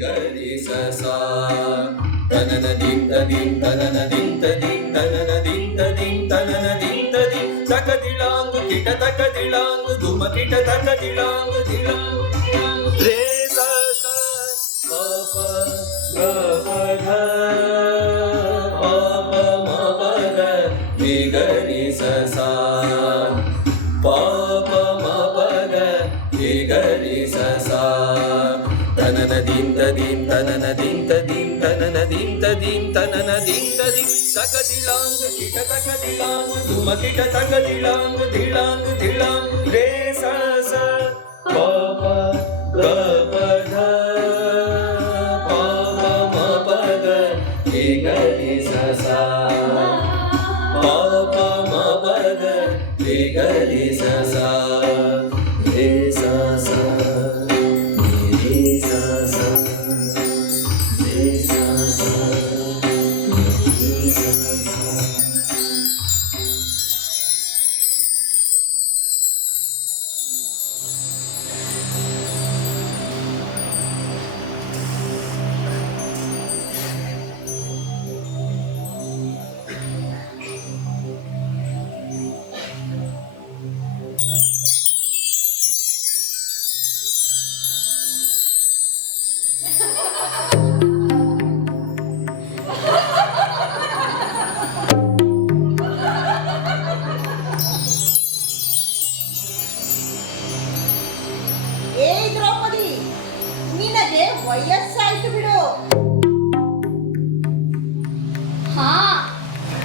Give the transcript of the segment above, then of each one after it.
ಗರಿ ಸಸಾ ತನನ ದಿಂತ ದಿಂತ ನನ ದಿಂತ ದಿಂತ ನನ ದಿಂತ ದಿಂತ ನನ ದಿಂತ ದಿ ತಕದಿಳಾಂಗು ಕಿಟ ತಕದಿಳಾಂಗು ಧುಮ ಕಿಟ ತಕದಿಳಾಂಗು ದಿಳಾಂಗು ರೇ ಸಸ ಪಾಪ ಗ ಪ ಪಾಪ ಮ ಗ ರಿ ಗರಿ ಸಸಾ ಪಾಪ ಮ ಗ ರಿ ಗರಿ ಸಸಾ ತನನ ದಿಂತ ದಿಂತ ನನ ದಿಂತ ದಿಂತ ನನ ದಿಂತ ದಿಂತ ನನ ದಿಂತ ದಿ ತಕದಿಳಾಂಗು ಕಿಟ ತಕದಿಳಾಂಗು ಧುಮ ಕಿಟ ತಕದಿಳಾಂಗು ದಿಳಾಂಗು ದಿಳಾಂಗು ರೇ ಸಸ ಪಾಪ ಗ ಪ ಧ ಪಾಪ ಮ ಪ ಗ ರಿ ಗರಿ ಸಸಾ ಪಾಪ ಮ ಪ ಗ ರಿ ಗರಿ ಸಸಾ ರೇ ಸಸಾ ವಯಸ್ಸಾಯ್ತು ಬಿಡು. ಹಾ,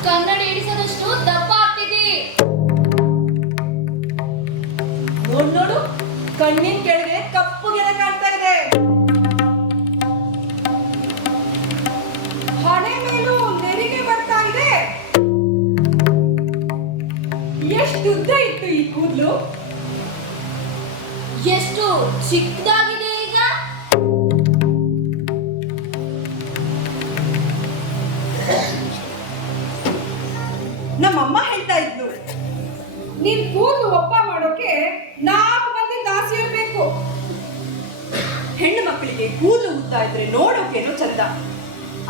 ಕನ್ನಡ ಇಳಿಸದಷ್ಟು ದಪ್ಪ ಆಗ್ತಿದೆ. ನೋಡು ನೋಡು, ಕಣ್ಣಿನ ಕೆಳಗೆ ಕಪ್ಪು ಗೆರೆ ಕಾಣ್ತಾ ಇದೆ. ಹಣೆ ಮೇಲೂ ನೆರಿಗೆ ಬರ್ತಾ ಇದೆ. ಎಷ್ಟು ಉದ್ದ ಇತ್ತು ಈ ಕೂದಲು? ಎಷ್ಟು ಚಿಕ್ಕದಾಗಿದೆ ಈಗ. ನಮ್ಮಮ್ಮ ಹೇಳ್ತಾ ಇದ್ಲು, ನೀನ್ ಕೂದಲು ಒಪ್ಪ ಮಾಡೋಕೆ 4 ಮಂದಿ ದಾಸಿ ಇರ್ಬೇಕು. ಹೆಣ್ಣು ಮಕ್ಕಳಿಗೆ ಕೂದಲು ಉತ್ತಾ ಇದ್ರೆ ನೋಡೋಕೇನೋ ಚಂದ,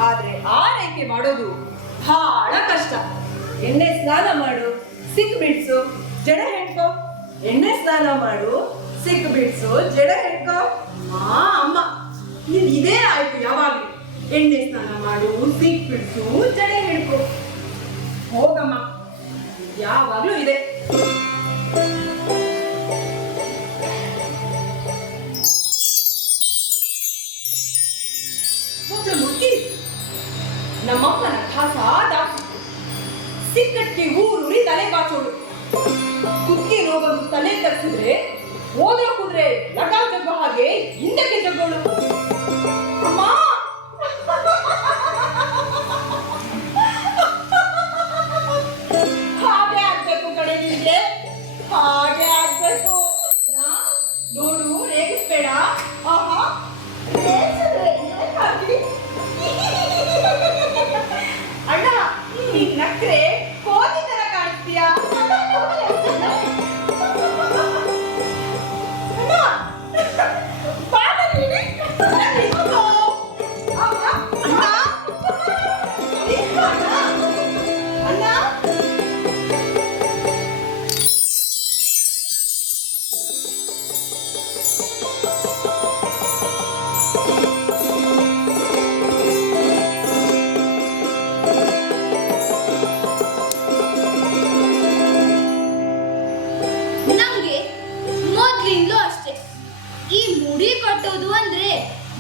ಆದ್ರೆ ಆರೈಕೆ ಮಾಡೋದು ಬಹಳ ಕಷ್ಟ. ಎಣ್ಣೆ ಸ್ನಾನ ಮಾಡು, ಸಿಕ್ ಬಿಡ್ಸು, ಜಡ ಹೆಣ್ಕೋ. ಎಣ್ಣೆ ಸ್ನಾನ ಮಾಡು, ಸಿಕ್ ಬಿಡ್ಸು, ಜಡ ಹೆಣ್ಕೋ. ಅಮ್ಮ ನಿನ್ ಇದೇ ಆಯ್ತು ಯಾವಾಗ್ಲೂ. ಎಣ್ಣೆ ಸ್ನಾನ ಮಾಡು, ಸಿಕ್ ಬಿಡ್ಸು, ಜಡ ಹೆಣ್ಕೋ. ಹೋಗಮ್ಮ, ಯಾವಾಗ್ಲೂ ಇದೆ. ಒಬ್ಳು ಮುಟ್ಟಿ ನಮ್ಮಮ್ಮನ ಖಾಸ ದಾಸಿ. ಸಿಕ್ಕಟ್ಟಿ ಊರೂರಿ ತಲೆ ಬಾಚೋಳು. ಕುತ್ತಿಗೆ ನೋವನ್ನು ತಲೆ ತರಿಸಿದ್ರೆ ಹೋದ್ರೆ ಕುದ್ರೆ ಲಟಾ ಜಗ್ಗ ಹಾಗೆ ಹಿಂದಕ್ಕೆ ಜಗ್ಗೋಳು. ಅಮ್ಮ ಹಾಗೆ ಆಗ್ಬೇಕು ಕಡೆ ನಿಂಗೆ, ಹಾಗೆ ಆಗ್ಬೇಕು. ನೋಡು, ರೇಗಿಸ್ಬೇಡ. ಆಹಾ, ಅಣ್ಣ ನೀನ್ ನಕ್ರೆ ಕೋತಿ ತರ ಕಾಣಿಸ್ತೀಯ.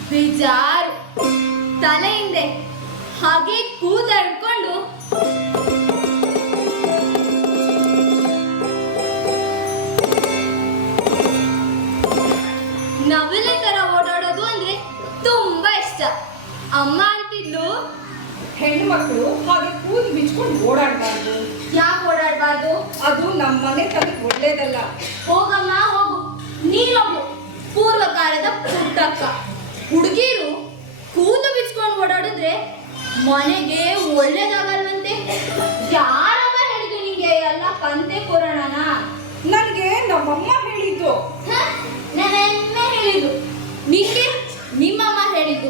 ಬೇಜಾರು. ತಲೆ ಹಿಂದೆ ಹಾಗೆ ಕೂದಡ್ಕೊಂಡು ನವಿಲೆ ತರ ಓಡಾಡೋದು ಅಂದ್ರೆ ತುಂಬಾ ಇಷ್ಟ. ಅಮ್ಮ ಅಂತಿದ್ಲು, ಹೆಣ್ಮಕ್ಳು ಹಾಗೆ ಕೂದಲು ಬಿಚ್ಕೊಂಡು ಓಡಾಡಬಾರ್ದು. ಯಾಕೆ ಓಡಾಡಬಾರ್ದು? ಅದು ನಮ್ಮ ಮನೆ ತನಕ ಒಳ್ಳೇದಲ್ಲ. ಹೋಗಮ್ಮ ಹೋಗು, ನೀನೊಬ್ಬಳು ಪೂರ್ವ ಕಾಲದ ಪುಟ್ಟಕ್ಕ. ಹುಡುಗಿರು ಕೂದಲು ಬಿಚ್ಕೊಂಡು ಓಡಾಡಿದ್ರೆ ಮನೆಗೆ ಒಳ್ಳೇದಾಗಲ್ವಂತೆ. ಯಾರಮ್ಮ ಹೇಳಿದ್ದು ನಿಂಗೆ ಎಲ್ಲ ಕಂತೆ ಪುರಾಣನ? ನನಗೆ ನಮ್ಮಮ್ಮ ಹೇಳಿದ್ದು. ನನ್ನಮ್ಮ ಹೇಳಿದ್ದು. ನಿಂಗೆ ನಿಮ್ಮಮ್ಮ ಹೇಳಿದ್ದು.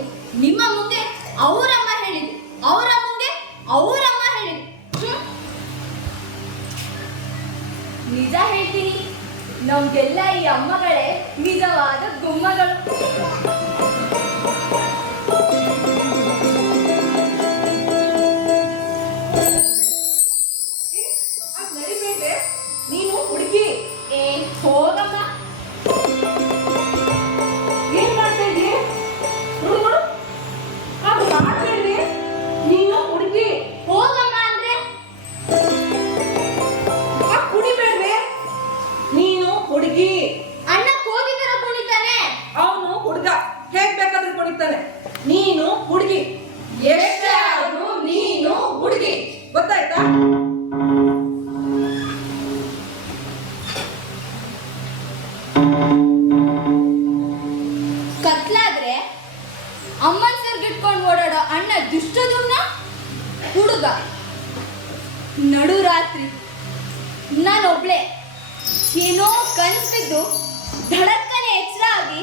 ಅವರಮ್ಮ ಹೇಳಿದ್ರು, ಅವರಮ್ಮಂಗೆ ಅವರಮ್ಮ ಹೇಳಿದ್ರು. ನಿಜ ಹೇಳ್ತೀನಿ, ನಮ್ಗೆಲ್ಲ ಈ ಅಮ್ಮಗಳೇ ನಿಜವಾದ ಗುಮ್ಮಗಳು. ನಡಿಬೇಡ್ವೆ, ನೀನು ಹುಡುಗಿ. ಏ ಹೋಗಮ್ಮ. ಏನ್ ಮಾಡ್ತಾ ಇದ್ದೀ? ನೋಡು ನೋಡು, ಅದು ಮಾಡ್ಬೇಡ್ವೆ, ನೀನು ಹುಡುಗಿ. ಹೋಗಮ್ಮ ಅಂದ್ರೆ ಕುಡಿಬೇಡ್ವೆ, ನೀನು ಹುಡುಗಿ. ಅಣ್ಣ ಕೋಗಿ ತರ ಕುಣಿತಾನೆ. ಅವನು ಹುಡುಗ, ಹೇಗ್ ಬೇಕಾದ್ರೂ ಕುಡಿತಾನೆ. ನೀನು ಹುಡುಗಿ, ಎಷ್ಟೇ ಆದ್ರೂ ನೀನು ಹುಡುಗಿ, ಗೊತ್ತಾಯ್ತಾ? ಕತ್ಲಾದ್ರೆ ಅಮ್ಮನ್ ಸರ್ಗಿಟ್ಕೊಂಡು ಓಡಾಡೋ ಅಣ್ಣ ದುಷ್ಟದುಮ್ನ ಹುಡುಗ. ನಡು ರಾತ್ರಿ ನಾನೊಬ್ಳೆ ಏನೋ ಕನ್ಸ್ ಬಿದ್ದು ಧಡಕ್ಕನೆ ಎಚ್ಚರ ಆಗಿ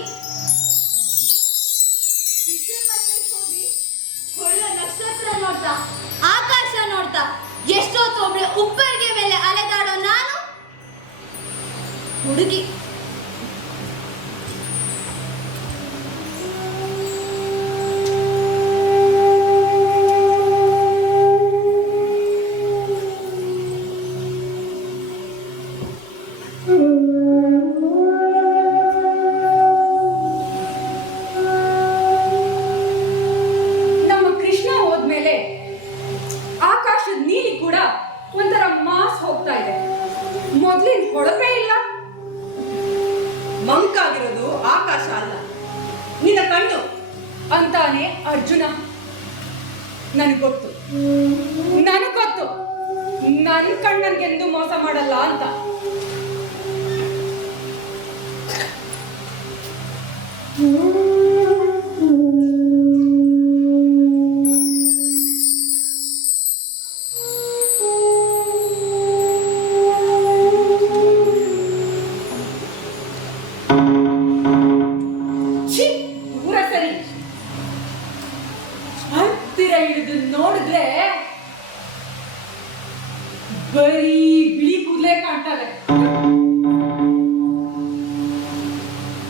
ಬಿಸಿಲು ಮಧ್ಯಕ್ಕೆ ಹೋಗಿ ಒಳ್ಳೆ ನಕ್ಷತ್ರ ನೋಡ್ತಾ ಆಕಾಶ ನೋಡ್ತಾ ಎಷ್ಟೊತ್ತು ಒಬ್ಳೆ ಉಪ್ಪರಿಗೆ ಮೇಲೆ ಅಲೆದಾಡೋ ನಾನು ಹುಡುಗಿ. ನಮ್ಮ ಕೃಷ್ಣ ಹೋದ್ಮೇಲೆ ಆಕಾಶದ ನೀಲಿ ಕೂಡ ಒಂಥರ ಮಾಸ್ ಹೋಗ್ತಾ ಇದೆ. ಮೊದ್ಲಿನ ಹೊಳಪೇ ಇಲ್ಲ. ಮಂಕಾಗಿರೋದು ಆಕಾಶ ಅಲ್ಲ, ನಿನ್ನ ಕಣ್ಣು ಅಂತಾನೆ ಅರ್ಜುನ. ನನಗ್ ಗೊತ್ತು, ನನ್ನ ಕಣ್ಣನ್ಗೆಂದು ಮೋಸ ಮಾಡಲ್ಲ ಅಂತ. ಛೀ, ಊರ ಸರಿ. ಹತ್ತಿರ ಹಿಡಿದು ನೋಡಿದ್ರೆ ಬರೀ ಬಿಳಿ ಕೂದಲೇ ಕಾಣ್ತದೆ.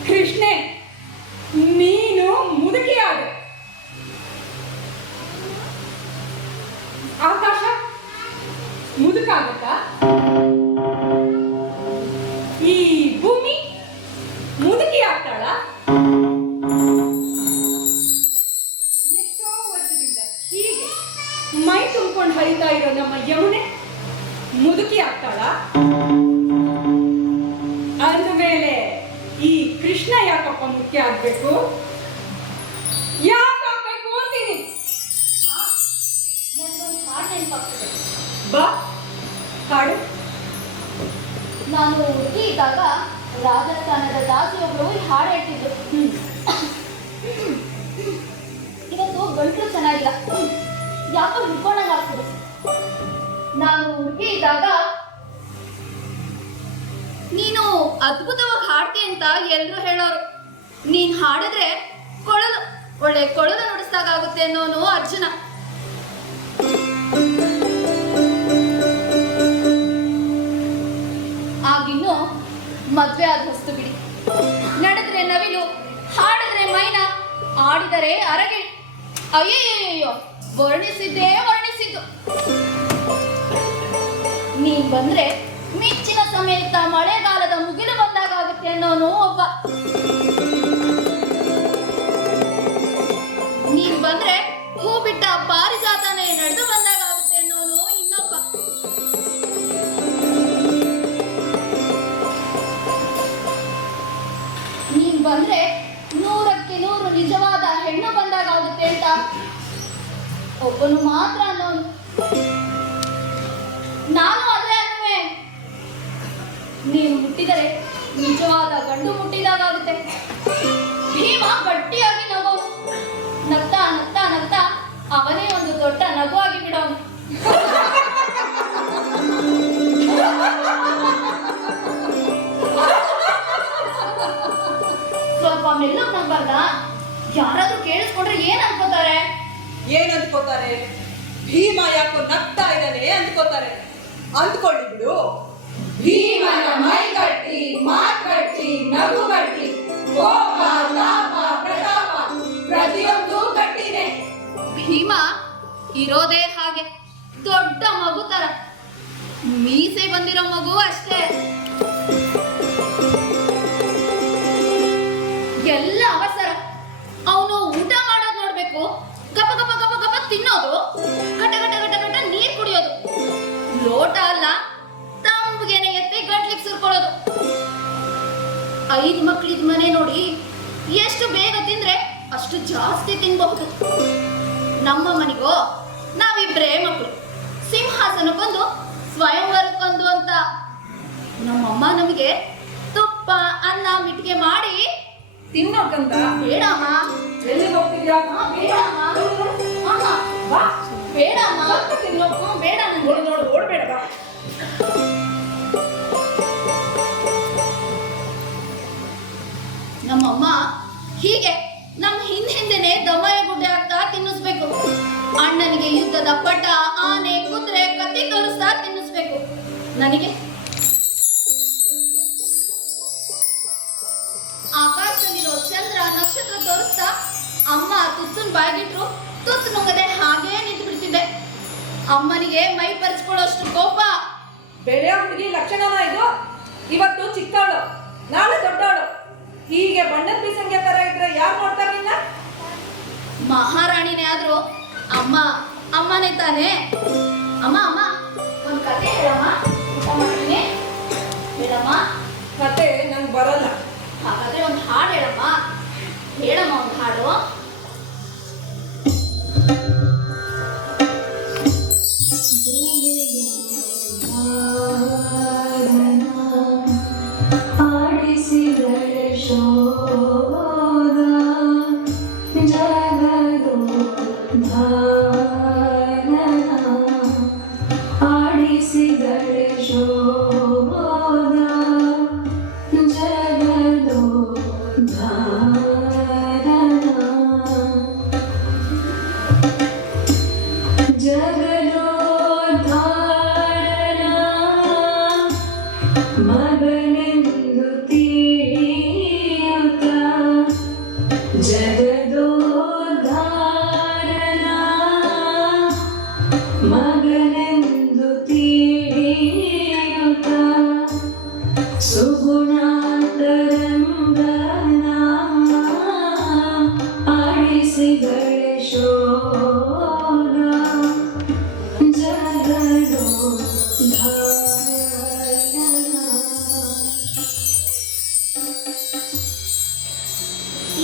ಕೃಷ್ಣೆ, ನೀನು ಮುದುಕಿಯಾದೆ. ಆಕಾಶ ಮುದುಕಾಗತ್ತಾ? ಈ ಭೂಮಿ ಮುದುಕಿ ಆಗ್ತಾಳ? ಎಷ್ಟೋ ವರ್ಷದಿಂದ ಹೀಗೆ ಮೈ ತುಂಬಿಕೊಂಡು ಹರಿತಾ ಇರೋ ನಮ್ಮ ಯಮುನೆ ಮುದುಕಿ ಆಗ್ತಾಳ? ಅಂದಮೇಲೆ ಈ ಕೃಷ್ಣ ಯಾಕಪ್ಪ ಮುಖ್ಯ ಆಗ್ಬೇಕು? ಯಾಕಾಗ್ಬೇಕು ಅಂತೀನಿ. ನನ್ಗೊಂದು ಹಾಡು ನೆನಪಾಗ್ತದೆ. ಬಾ, ಹಾಡು. ನಾನು ಹುಡುಗಿ ಇದ್ದಾಗ ರಾಜಸ್ಥಾನದ ದಾಸಿಯೊಬ್ಬರು ಈ ಹಾಡು ಹೇಳ್ತಿದ್ರು. ಇವತ್ತು ಗಂಟಲು ಚೆನ್ನಾಗಿಲ್ಲ, ಯಾಕೋ ಹಿಡ್ಕೊಂಡಂಗ ಆಗ್ತದೆ. ನಾನು ಹುಡುಗಿ ಇದ್ದಾಗ ನೀನು ಅದ್ಭುತವಾಗಿ ಹಾಡ್ತೀಯ ಅಂತ ಎಲ್ರು ಹೇಳೋರು. ನೀನ್ ಹಾಡಿದ್ರೆ ಒಳ್ಳೆ ಕೊಳಲು ನುಡಿಸ್ದಾಗುತ್ತೆ ಅನ್ನೋನು ಅರ್ಜುನ. ಆಗಿನ್ನು ಮದ್ವೆ ಆದ ಹೊಸ್ತು ಬಿಡಿ. ನಡೆದ್ರೆ ನವಿಲು, ಹಾಡಿದ್ರೆ ಮೈನಾ, ಆಡಿದರೆ ಅರಗಿಣಿ. ಅಯ್ಯಯ್ಯಯ್ಯೋ, ವರ್ಣಿಸಿದ್ದು. ನೀನ್ ಬಂದ್ರೆ ಮಿಂಚಿನ ಸಮೇತ ಮಳೆಗಾಲದ ಮುಗಿಲು ಬಂದಾಗುತ್ತೆ ಅನ್ನೋನು ಒಬ್ಬ. ನೀನ್ ಬಂದ್ರೆ ಹೂ ಬಿಟ್ಟ ಪಾರಿಜಾತನೇ ನಡೆದು ಬಂದಾಗುತ್ತೆ ಅನ್ನೋನು ಇನ್ನೊಬ್ಬ. ನೀನ್ ಬಂದ್ರೆ 100ಕ್ಕೆ 100 ನಿಜವಾದ ಹೆಣ್ಣು ಬಂದಾಗುತ್ತೆ ಅಂತ ಒಬ್ಬನು ಮಾತ್ರ ಅನ್ನೋನು. ನಾನು ಅದೇ ಅನ್ನುವೆ. ನೀನು ಮುಟ್ಟಿದರೆ ನಿಜವಾದ ಗಂಡು ಮುಟ್ಟಿದಾಗುತ್ತೆ. ಭೀಮ ಗಟ್ಟಿಯಾಗಿ ನಗೋನು. ನಗ್ತಾ ನಗ್ತಾ ನಗ್ತಾ ಅವನೇ ಒಂದು ದೊಡ್ಡ ನಗುವಾಗಿ ಬಿಡೋನು. ಸ್ವಲ್ಪ ಮೆಲ್ಲಗ್ ನಗ್ಬಾರ್ದ? ಯಾರಾದ್ರೂ ಕೇಳಿಸ್ಕೊಂಡ್ರೆ ಏನ್ ಅನ್ಕೋತಾರೆ? ಅಂದ್ಕೋತಾರೆ. ಭೀಮ ಯಾಕೋ ನಗ್ತಾ ಇದ್ದಾನೆ ಅಂದ್ಕೋತಾರೆ. ಅಂದ್ಕೊಳ್ಳಿ ಬಿಡು. ಭೀಮನ ಮೈಗಟ್ಟಿ ಮಾತ್ಗಟ್ಟಿ ನಗುಗಟ್ಟಿ ಕೋಪ ತಾಪ ಪ್ರತಾಪ ಪ್ರತಿಯೊಂದು ಗಟ್ಟಿನೇ. ಭೀಮ ಇರೋದೇ ಹಾಗೆ ದೊಡ್ಡ ಮಗು ತರ, ಮೀಸೆ ಬಂದಿರೋ ಮಗು ಅಷ್ಟೇ. ಎಲ್ಲ ಅವಸರ. ಅವನು ಊಟ ಮಾಡೋದು ನೋಡ್ಬೇಕು, ಗಪ ಗಪ ಗಪ ಗಪ ತಿನ್ನೋದು, ಗಟ ಗಟ ಗಟ ಗಟ ನೀರ್ ಕುಡಿಯೋದು, ಲೋಟ ಅಲ್ಲ ತಂಬ್ಗೆನೆ ಎತ್ತಿ ಗಂಟ್ಲಿಗೆ ಸುರ್ಕೊಳ್ಳೋದು. 5 ಮಕ್ಳಿದ್ ಮನೆ ನೋಡಿ, ಎಷ್ಟು ಬೇಗ ತಿಂದ್ರೆ ಅಷ್ಟು ಜಾಸ್ತಿ ತಿನ್ಬಹುದು. ನಮ್ಮ ಮನೆಗೋ ನಾವಿಬ್ರೇ ಮಕ್ಕಳು, ಸಿಂಹಾಸನಕ್ಕೊಂದು ಸ್ವಯಂವರಕ್ಕೊಂದು ಅಂತ. ನಮ್ಮಮ್ಮ ನಮಗೆ ತುಪ್ಪ ಅನ್ನ ಮಿಟ್ಟಿಗೆ ಮಾಡಿ ತಿನ್ನೋಕಂತ. ಬೇಡಮ್ಮ, ಎಲ್ಲಿ ಹೋಗ್ತಿದ್ಯಾ? ಬೇಡಮ್ಮ, ಅಮ್ಮ ಬಾ, ಬೇಡಮ್ಮ, ತಿನ್ನೋಕು ಬೇಡ ನೋಡು ನನಗೆ. ನೋಡು ಓಡ್ಬೇಡ ಬಾ. ನಮ್ಮಮ್ಮ ಹೀಗೆ ನಮ್ಮ ಹಿಂದೆನೆ ದಮಯ ಗುಡ್ಡೆ ಆಗ್ತಾ ತಿನ್ನಿಸ್ಬೇಕು. ಅಣ್ಣನಿಗೆ ಯುದ್ಧದ ಪಟ, ಆನೆ, ಕುದುರೆ, ಕತ್ತಿ ತೋರಿಸ್ತಾ ತಿನ್ನಿಸ್ಬೇಕು. ನನಗೆ ಆಕಾಶದಲ್ಲಿರೋ ಚಂದ್ರ ನಕ್ಷತ್ರ ತೋರಿಸ್ತಾ ಅಮ್ಮ ತುತ್ತನ್ ಬಾಯ್ಗಿಟ್ರು ತುತ್ತು ನುಂಗದೆ ಹಾಗೇ ನಿಂತು ಬಿಡ್ತಿದ್ದೆ. ಅಮ್ಮನಿಗೆ ಮೈ ಪರ್ಚ್ಕೊಳ್ಳೋಷ್ಟು ಕೋಪ. ಬೆಳೆಯೋ ಹುಡುಗಿ ಲಕ್ಷಣನ ಇದು? ಇವತ್ತು ಚಿಕ್ಕವಳು, ನಾಳೆ ದೊಡ್ಡವಳು. ಹೀಗೆ ಬಣ್ಣದ ಬೀಸಂಗೆ ತರ ಇದ್ರೆ ಯಾರು ನೋಡ್ತಾರೆ ನಿನ್ನ? ಮಹಾರಾಣಿನೇ ಆದ್ರೂ ಅಮ್ಮ ಅಮ್ಮನೇ ತಾನೇ. ಅಮ್ಮ ಅಮ್ಮ ಒಂದ್ ಕತೆ ಹೇಳಮ್ಮ, ಊಟ ಮಾಡ್ತೀನಿ. ಹೇಳಮ್ಮ. ಕತೆ ನಂಗೆ ಬರಲ್ಲ. ಹಾಗಾದ್ರೆ ಒಂದು ಹಾಡು ಹೇಳಮ್ಮ. ಹೇಳಮ್ಮ ಒಂದು ಹಾಡು.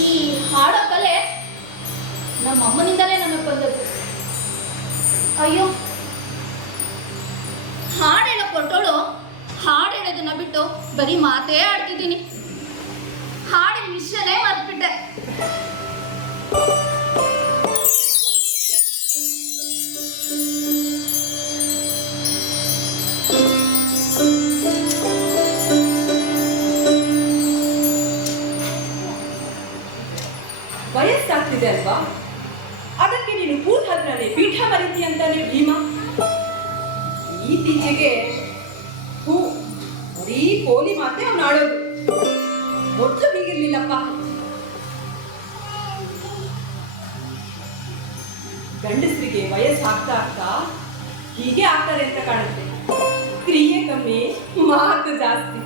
ಈ ಹಾಡೋ ಕಲೆ ನಮ್ಮ ಅಮ್ಮನಿಂದಲೇ ನಮಗೆ ಬಂದದ್ದು. ಅಯ್ಯೋ, ಹಾಡು ಹೇಳೋ ಕೊಟ್ಟೋಳು ಹಾಡು ಹೇಳೋದನ್ನ ಬಿಟ್ಟು ಬರೀ ಮಾತೇ ಆಡ್ತಿದ್ದೀನಿ. ಹಾಡಿನ ವಿಷಯನೇ ಮರ್ತ್ಬಿಟ್ಟೆ. ವಯಸ್ಸಾಗ್ತಿದೆ ಅಲ್ವಾ? ಅದಕ್ಕೆ ನೀನು ಕೂದಲಲ್ಲಿ ಪೀಠ ಮರಿತಿ ಅಂತಾನೆ ಭೀಮ. ಇತ್ತೀಚೆಗೆ ಹೂ ಬರೀ ಪೋಲಿ ಮಾತೆ ಅವ್ನು ಆಡೋದು. ಮೊದಲು ಹೀಗಿರ್ಲಿಲ್ಲಪ್ಪ. ಗಂಡಸರಿಗೆ ವಯಸ್ಸಾಗ್ತಾ ಆಗ್ತಾ ಹೀಗೆ ಆಗ್ತಾರೆ ಅಂತ ಕಾಣುತ್ತೆ. ಕ್ರಿಯೆ ಕಮ್ಮಿ, ಮಾತು ಜಾಸ್ತಿ.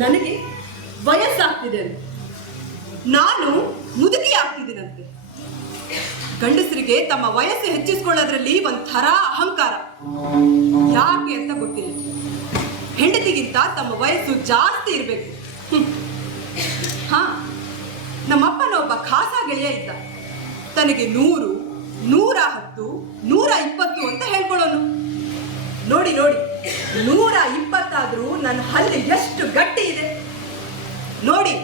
ನನಗೆ ವಯಸ್ಸಾಗ್ತಿದೆ ಅಂತ, ನಾನು ಮುದುಕಿ ಆಗ್ತಿದ್ದೀನಂತೆ. ಗಂಡಸರಿಗೆ ತಮ್ಮ ವಯಸ್ಸು ಹೆಚ್ಚಿಸ್ಕೊಳ್ಳೋದ್ರಲ್ಲಿ ಒಂಥರ ಅಹಂಕಾರ. ಯಾಕೆ ಅಂತ ಗೊತ್ತಿಲ್ಲ. ಹೆಂಡತಿಗಿಂತ ತಮ್ಮ ವಯಸ್ಸು ಜಾಸ್ತಿ ಇರಬೇಕು. ಹಾ, ನಮ್ಮಪ್ಪನ ಒಬ್ಬ ಖಾಸ ಗೆಳೆಯ ಇದ್ದ. ತನಗೆ 100, 110, 120 ಅಂತ ಹೇಳ್ಕೊಳ್ಳೋನು. ನೋಡಿ ನೋಡಿ, 120 ಆದ್ರೂ ನನ್ನ ಹಲ್ಲು ಎಷ್ಟು ಗಟ್ಟಿ ಇದೆ ನೋಡಿ.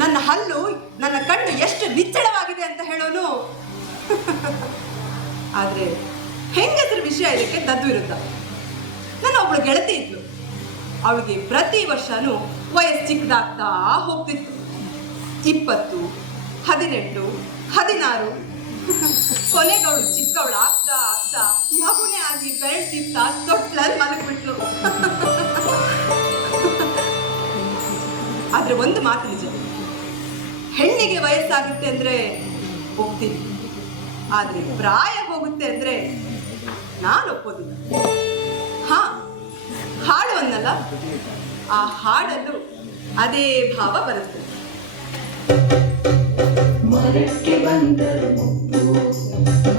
ನನ್ನ ಹಲ್ಲು, ನನ್ನ ಕಣ್ಣು ಎಷ್ಟು ನಿಚ್ಚಳವಾಗಿದೆ ಅಂತ ಹೇಳೋನು. ಆದ್ರೆ ಹೆಂಗಸರ ವಿಷಯ ಇದಕ್ಕೆ ತದ್ವಿರುದ್ಧ. ನನ್ನ ಒಬ್ಳು ಗೆಳತಿ ಇದ್ಲು. ಅವಳಿಗೆ ಪ್ರತಿ ವರ್ಷನೂ ವಯಸ್ಸು ಚಿಕ್ಕದಾಗ್ತಾ ಹೋಗ್ತಿತ್ತು. 20, 18, 16 ಕೊನೆಗವಳು ಚಿಕ್ಕವಳು ಆಗ್ತಾ ಆಗ್ತಾ ಮಗುನೇ ಆಗಿ ಬೆಳ್ತಿತ್ತ ತೊಟ್ಲಲ್ಲಿ ಮಲಗ್ಬಿಟ್ಲು. ಆದ್ರೆ ಒಂದು ಮಾತು ನಿಜ, ಹೆಣ್ಣಿಗೆ ವಯಸ್ಸಾಗುತ್ತೆ ಅಂದ್ರೆ ಒಪ್ತೀನಿ, ಆದ್ರೆ ಪ್ರಾಯ ಹೋಗುತ್ತೆ ಅಂದ್ರೆ ನಾನು ಒಪ್ಪೋದಿಲ್ಲ. ಹಾ, ಹಾಡು ಅನ್ನಲ್ಲ, ಆ ಹಾಡಲ್ಲೂ ಅದೇ ಭಾವ ಬರುತ್ತೆ. ಮರಕ್ಕೆ ಬಂದರು ಮುತ್ತು,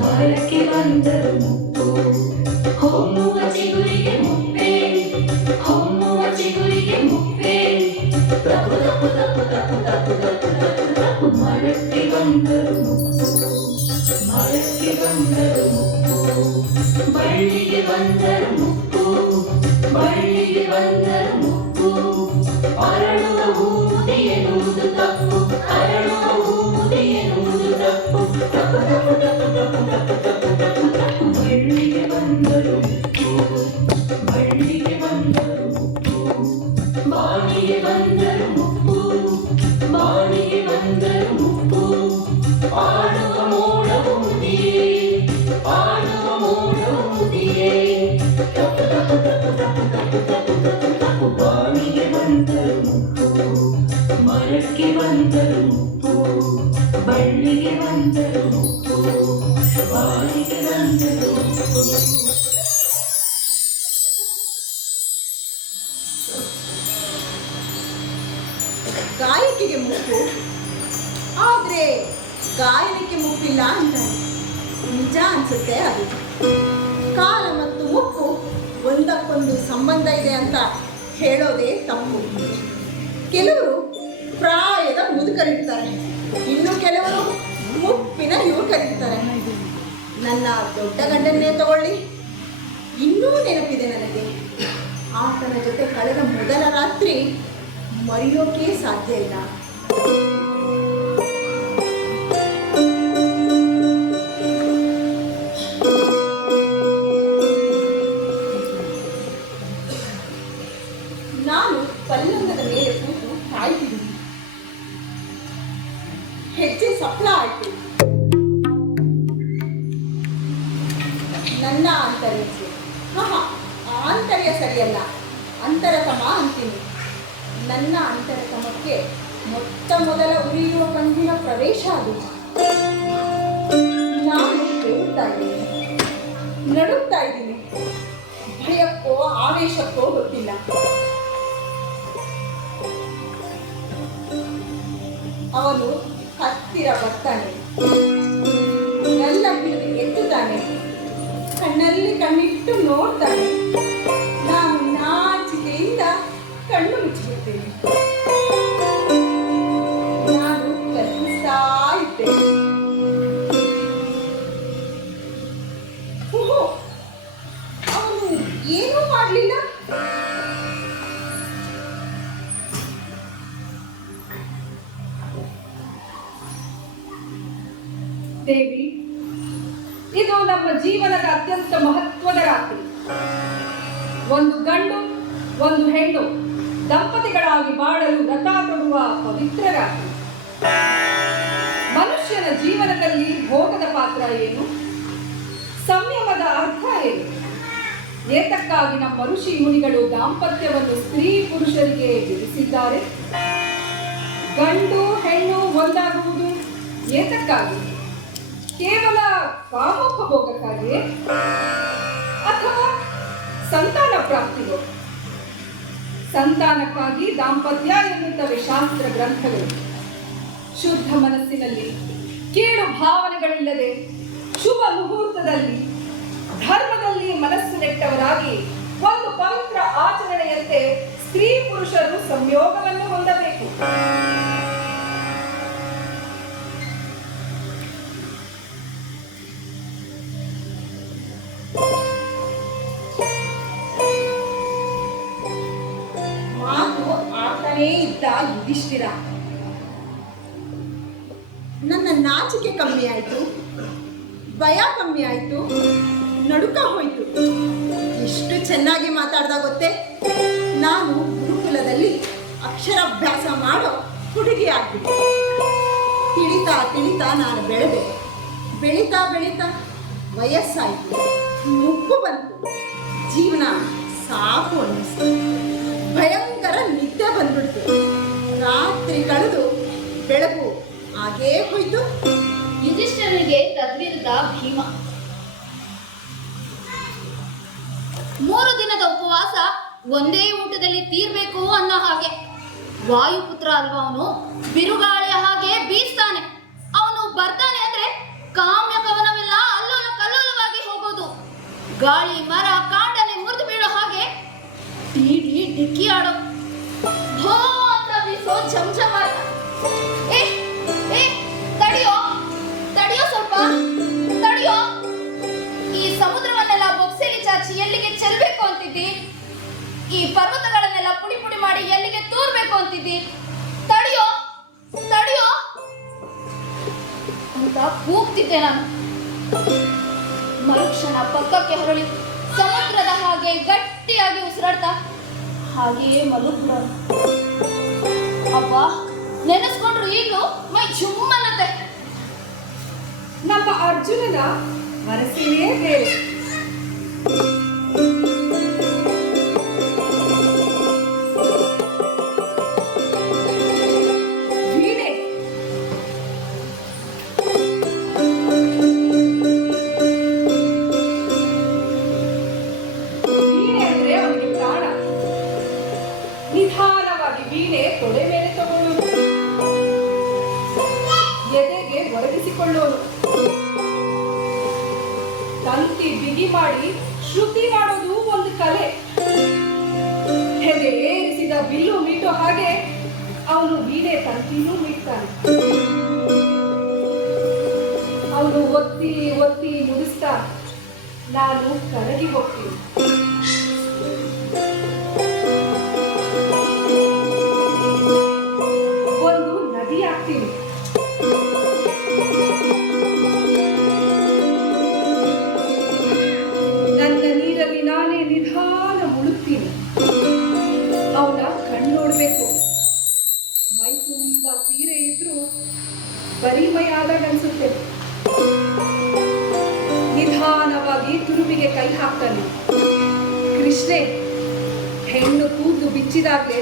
ಮರಕ್ಕೆ ಬಂದರು ಮುತ್ತು, ಹೊಮ್ಮುವ ಚಿಗುರಿಗೆ ಮುಪ್ಪೆ, ಹೊಮ್ಮುವ ಚಿಗುರಿಗೆ ಮುಪ್ಪೆ, ತಪ್ಪು ತಪ್ಪು ತಪ್ಪು ತಪ್ಪು ತಪ್ಪು ತಪ್ಪು ತಪ್ಪು ತಪ್ಪು. ಮರಕ್ಕೆ ಬಂದರು ಮುತ್ತು, ಮರಕ್ಕೆ ಬಂದರು ಮುತ್ತು, ಬಳ್ಳಿಗೆ ಬಂದರು ಮುತ್ತು, ಬಳ್ಳಿಗೆ ಬಂದರು ಮುತ್ತು, ಅರಳುವ ಹೂವುದಿ ಎನ್ನುವುದು ತಪ್ಪು, ಅರಳುವ ಹೂವುದಿ ಎನ್ನುವುದು ತಪ್ಪು, ತಪ್ಪು ತಪ್ಪು ತಪ್ಪು ತಪ್ಪು ತಪ್ಪು ತಪ್ಪು ತಪ್ಪು ತಪ್ಪು. ಬಳ್ಳಿಗೆ ಬಂದರು ಮುತ್ತು, ಬಳ್ಳಿಗೆ ಬಂದರು ಮುತ್ತು, ಬಾಣಿಗೆ ಬಂದರು ಮುತ್ತು, ಬಾಣಿಗೆ ಬಂದರು ಮುತ್ತು, ಆಡುವ ಮೋಡವು ಮುದಿಯೇ, ಆಡುವ ಮೋಡವು ಮುದಿಯೇ, ತಪ್ಪು ತಪ್ಪು ತಪ್ಪು ತಪ್ಪು ತಪ್ಪು ತಪ್ಪು ತಪ್ಪು ತಪ್ಪು. ಬಾಣಿಗೆ ಬಂದರು ಮುತ್ತು, ಮರಕ್ಕೆ ಬಂದರು ಮುತ್ತು, ಬಳ್ಳಿಗೆ ಬಂದರು ಮುತ್ತು, ಬಾಣಿಗೆ ಬಂದರು ಮುತ್ತು. ಗಾಯಕಿಗೆ ಮುಪ್ಪು, ಆದ್ರೆ ಗಾಯನಕ್ಕೆ ಮುಪ್ಪಿಲ್ಲ ಅಂತಾರೆ. ನಿಜ ಅನ್ಸುತ್ತೆ ಅದು. ಕಾಲ ಮತ್ತು ಮುಪ್ಪು ಒಂದಕ್ಕೊಂದು ಸಂಬಂಧ ಇದೆ ಅಂತ ಹೇಳೋದೇ ತಪ್ಪು. ಕೆಲವರು ಪ್ರಾಯದ ಮುದುಕರಿರ್ತಾರೆ, ಇನ್ನು ಕೆಲವರು ಮುಪ್ಪಿನ ಯುವಕರಿರ್ತಾರೆ. ನನ್ನ ದೊಡ್ಡ ಗಂಡನ್ನೇ ತಗೊಳ್ಳಿ, ಇನ್ನೂ ನೆನಪಿದೆ ನನಗೆ. ಆತನ ಜೊತೆ ಕಳೆದ ಮೊದಲ ರಾತ್ರಿ ಮರೆಯೋಕೆ ಸಾಧ್ಯ ಇಲ್ಲ. ನಾನು ಪಲ್ಲಂಗದ ಮೇಲೆ ಕೂತು ಕಾಯ್ತಿದ್ದೀನಿ. ಹೆಜ್ಜೆ ಸಫಲ ಆಯ್ತು. ನನ್ನ ಆಂತರ್ಯ ಆಂತರ್ಯ ಸರಿಯಲ್ಲ, ಅಂತರತಮ ಅಂತೀನಿ. ನನ್ನ ಅಂತರತಮಕ್ಕೆ ಮೊಟ್ಟ ಮೊದಲ ಉರಿಯುವ ಕಂದಿನ ಪ್ರವೇಶ ಅದು. ನಾನು ಕೇಳುತ್ತಾ ಇದ್ದೀನಿ, ನಡುತ್ತಾ ಇದ್ದೀನಿ. ಭಯಕ್ಕೋ ಆವೇಶಕ್ಕೋ ಗೊತ್ತಿಲ್ಲ. ಅವನು ಹತ್ತಿರ ಬರ್ತಾನೆ, ಎಲ್ಲ ಹಿಡಿದು ಎತ್ತುತ್ತಾನೆ, ಕಣ್ಣಲ್ಲಿ ಕಣ್ಣಿಟ್ಟು ನೋಡ್ತಾನೆ. ನಾನು ನಾಚಿಕೆಯಿಂದ ಕಣ್ಣು ಮುಚ್ಚಿಬಿಡ್ತೇನೆ. ನಾನು ಕಲ್ಪಿಸ್ತಾ ಇದ್ದೇನೆ. ಅವನು ಏನೂ ಮಾಡಲಿಲ್ಲ. ದೇವಿ, ಇದು ನಮ್ಮ ಜೀವನದ ಅತ್ಯಂತ ಮಹತ್ವದ ರಾತ್ರಿ. ಒಂದು ಗಂಡು ಒಂದು ಹೆಣ್ಣು ದಂಪತಿಗಳಾಗಿ ಬಾಳಲು ವ್ರತ ಕೊಡುವ ಪವಿತ್ರ ರಾತ್ರಿ. ಮನುಷ್ಯನ ಜೀವನದಲ್ಲಿ ಭೋಗದ ಪಾತ್ರ ಏನು, ಸಂಯಮದ ಅರ್ಥ ಏನು, ಏತಕ್ಕಾಗಿ ನಮ್ಮ ಋಷಿ ಮುನಿಗಳು ದಾಂಪತ್ಯವನ್ನು ಸ್ತ್ರೀ ಪುರುಷರಿಗೆ ವಿಧಿಸಿದ್ದಾರೆ? ಗಂಡು ಹೆಣ್ಣು ಒಂದಾಗುವುದು ಏತಕ್ಕಾಗಿ? ಕೇವಲ ಕಾಮೋಪಭೋಗಕ್ಕಾಗಿ ಅಥವಾ ಸಂತಾನ ಪ್ರಾಪ್ತಿಗೋ? ಸಂತಾನಕ್ಕಾಗಿ ದಾಂಪತ್ಯ ಎನ್ನುತ್ತವೆ ಶಾಸ್ತ್ರ ಗ್ರಂಥಗಳು. ಶುದ್ಧ ಮನಸ್ಸಿನಲ್ಲಿ ಕೀಳು ಭಾವನೆಗಳಿಲ್ಲದೆ ಶುಭ ಮುಹೂರ್ತದಲ್ಲಿ ಧರ್ಮದಲ್ಲಿ ಮನಸ್ಸು ನೆಟ್ಟವರಾಗಿ ಒಂದು ಪವಿತ್ರ ಆಚರಣೆಯಂತೆ ಸ್ತ್ರೀ ಪುರುಷರು ಸಂಯೋಗವನ್ನು ಹೊಂದಬೇಕು. ಮಾತು ಆಡ್ತಾನೇ ಇದ್ದ ಯುಧಿಷ್ಠಿರ. ನನ್ನ ನಾಚಿಕೆ ಕಮ್ಮಿ ಆಯ್ತು, ಭಯ ಕಮ್ಮಿ ಆಯ್ತು, ನಡುಕ ಹೋಯ್ತು. ಎಷ್ಟು ಚೆನ್ನಾಗಿ ಮಾತಾಡ್ದ ಗೊತ್ತೇ? ನಾನು ಗುರುಕುಲದಲ್ಲಿ ಅಕ್ಷರಾಭ್ಯಾಸ ಮಾಡೋ ಹುಡುಗಿ ಆಗ್ಬಿಟ್ಟು ತಿಳಿತಾ ತಿಳಿತಾ ನಾನು ಬೆಳೆದೆ. ಬೆಳೀತಾ ಬೆಳೀತಾ ವಯಸ್ಸಾಯಿತು, ಮುಪ್ಪು ಬಂತು, ಜೀವನ ಸಾಕು ಅನ್ನಿಸ್ತು. ಭಯಂಕರ ನಿದ್ದೆ ಬಂದ್ಬಿಡ್ತು. ರಾತ್ರಿ ಕಳೆದು ಬೆಳಕು ಹಾಗೇ ಹೋಯ್ತು. ಯುಧಿಷ್ಠಿರನಿಗೆ ತದ್ವಿರುದ್ಧ ಭೀಮ. 3 ದಿನದ ಉಪವಾಸ ಒಂದೇ ಊಟದಲ್ಲಿ ತೀರ್ಬೇಕು ಅನ್ನೋ ಹಾಗೆ. ವಾಯುಪುತ್ರ ಅಲ್ವಾ ಅವನು, ಬಿರುಗಾಳಿಯ ಹಾಗೆ ಬೀಸ್ತಾನೆ. ಅವನು ಬರ್ತಾನೆ ಅಂದ್ರೆ ಕಾಮ್ಯ ಕವನವೆಲ್ಲ ಅಲ್ಲೋಲ ಕಲ್ಲೋಲವಾಗಿ ಹೋಗೋದು. ಗಾಳಿ ಮರ ಕಾಂಡನೆ ಮುರಿದು ಬೀಳೋ ಹಾಗೆ ಡಿಡಿ ಡಿಕ್ಕಿ ಆಡೋ. ಭೋ ಅಂತ ಬೀಸೋ ಝಂಝಮಾಟ. ಏ ಏ ತಡಿಯೋ ತಡಿಯೋ, ಸ್ವಲ್ಪ ತಡಿಯೋ. ಈ ಸಮುದ್ರವನ್ನೆಲ್ಲ ಬೊಕ್ಸೆಲಿ ಚಾಚಿ ಎಲ್ಲಿಗೆ ಚೆಲ್ಬೇಕು ಅಂತಿದ್ದಿ? ಈ ಪರ್ವತಗಳನ್ನೆಲ್ಲ ಪುಡಿ ಪುಡಿ ಮಾಡಿ ಎಲ್ಲಿಗೆ ತೂರ್ಬೇಕು ಅಂತಿದ್ದಿ? ತಡಿಯೋ ತಡಿಯೋ ಅಂತ ಕೂಗ್ತಿದ್ದೆ ನಾನು. ಮರುಕ್ಷಣ ಪಕ್ಕಕ್ಕೆ ಹೊರಳಿ ಸಮುದ್ರದ ಹಾಗೆ ಗಟ್ಟಿಯಾಗಿ ಉಸಿರಾಡ್ತಾ ಹಾಗೆಯೇ ಮಲಗ್ಬಿಡ. ಅಪ್ಪ, ನೆನೆಸ್ಕೊಂಡ್ರು ಈಗಲೂ ಮೈ ಜುಮ್ಮನ್ನತ್ತೆ. ನಮ್ಮ ಅರ್ಜುನನ ವರಸೆಯೇ ಬೇರೆ. ವೀಣೆ ವೀಣೆ ಅಂದ್ರೆ ಅವನಿಗೆ ಪ್ರಾಣ. ನಿಧಾನವಾಗಿ ವೀಣೆ ತೊಡೆ ಮೇಲೆ ತಗೊಳ್ಳೋನು, ಎದೆಗೆ ಒರಗಿಸಿಕೊಳ್ಳೋನು, ತಂತಿ ಬಿಗಿ ಮಾಡಿ ಶ್ರುತಿ ಮಾಡೋದು ಒಂದು ಕಲೆ. ಹೆದೆ ಏರಿಸಿದ ಬಿಲ್ಲು ಮೀಟೋ ಹಾಗೆ ಅವನು ವೀಣೆ ತಂತಿನೂ ಮೀಟ್ತಾನೆ. ಅವನು ಒತ್ತಿ ಒತ್ತಿ ನುಡಿಸ್ತಾ ನಾನು ಕರಗಿ ಹೋಗ್ತೀನಿ. ಒಂದು ನದಿ ಆಗ್ತೀನಿ. ನನ್ನ ನೀರಲ್ಲಿ ನಾನೇ ನಿಧಾನ ಮುಳುಗ್ತೀನಿ. ಅವನ ಕಣ್ಣೋಡ್ಬೇಕು. ಮೈ ತುಂಬ ಸೀರೆ ಇದ್ರೂ ಬರೀ ಮೈ ಆದಾಗ ಅನ್ಸುತ್ತೆ. ನಿಧಾನವಾಗಿ ತುರುಬಿಗೆ ಕೈ ಹಾಕ್ತಾನೆ. ಕೃಷ್ಣೆ, ಹೆಣ್ಣು ಕೂದಲು ಬಿಚ್ಚಿದಾಗಲೇ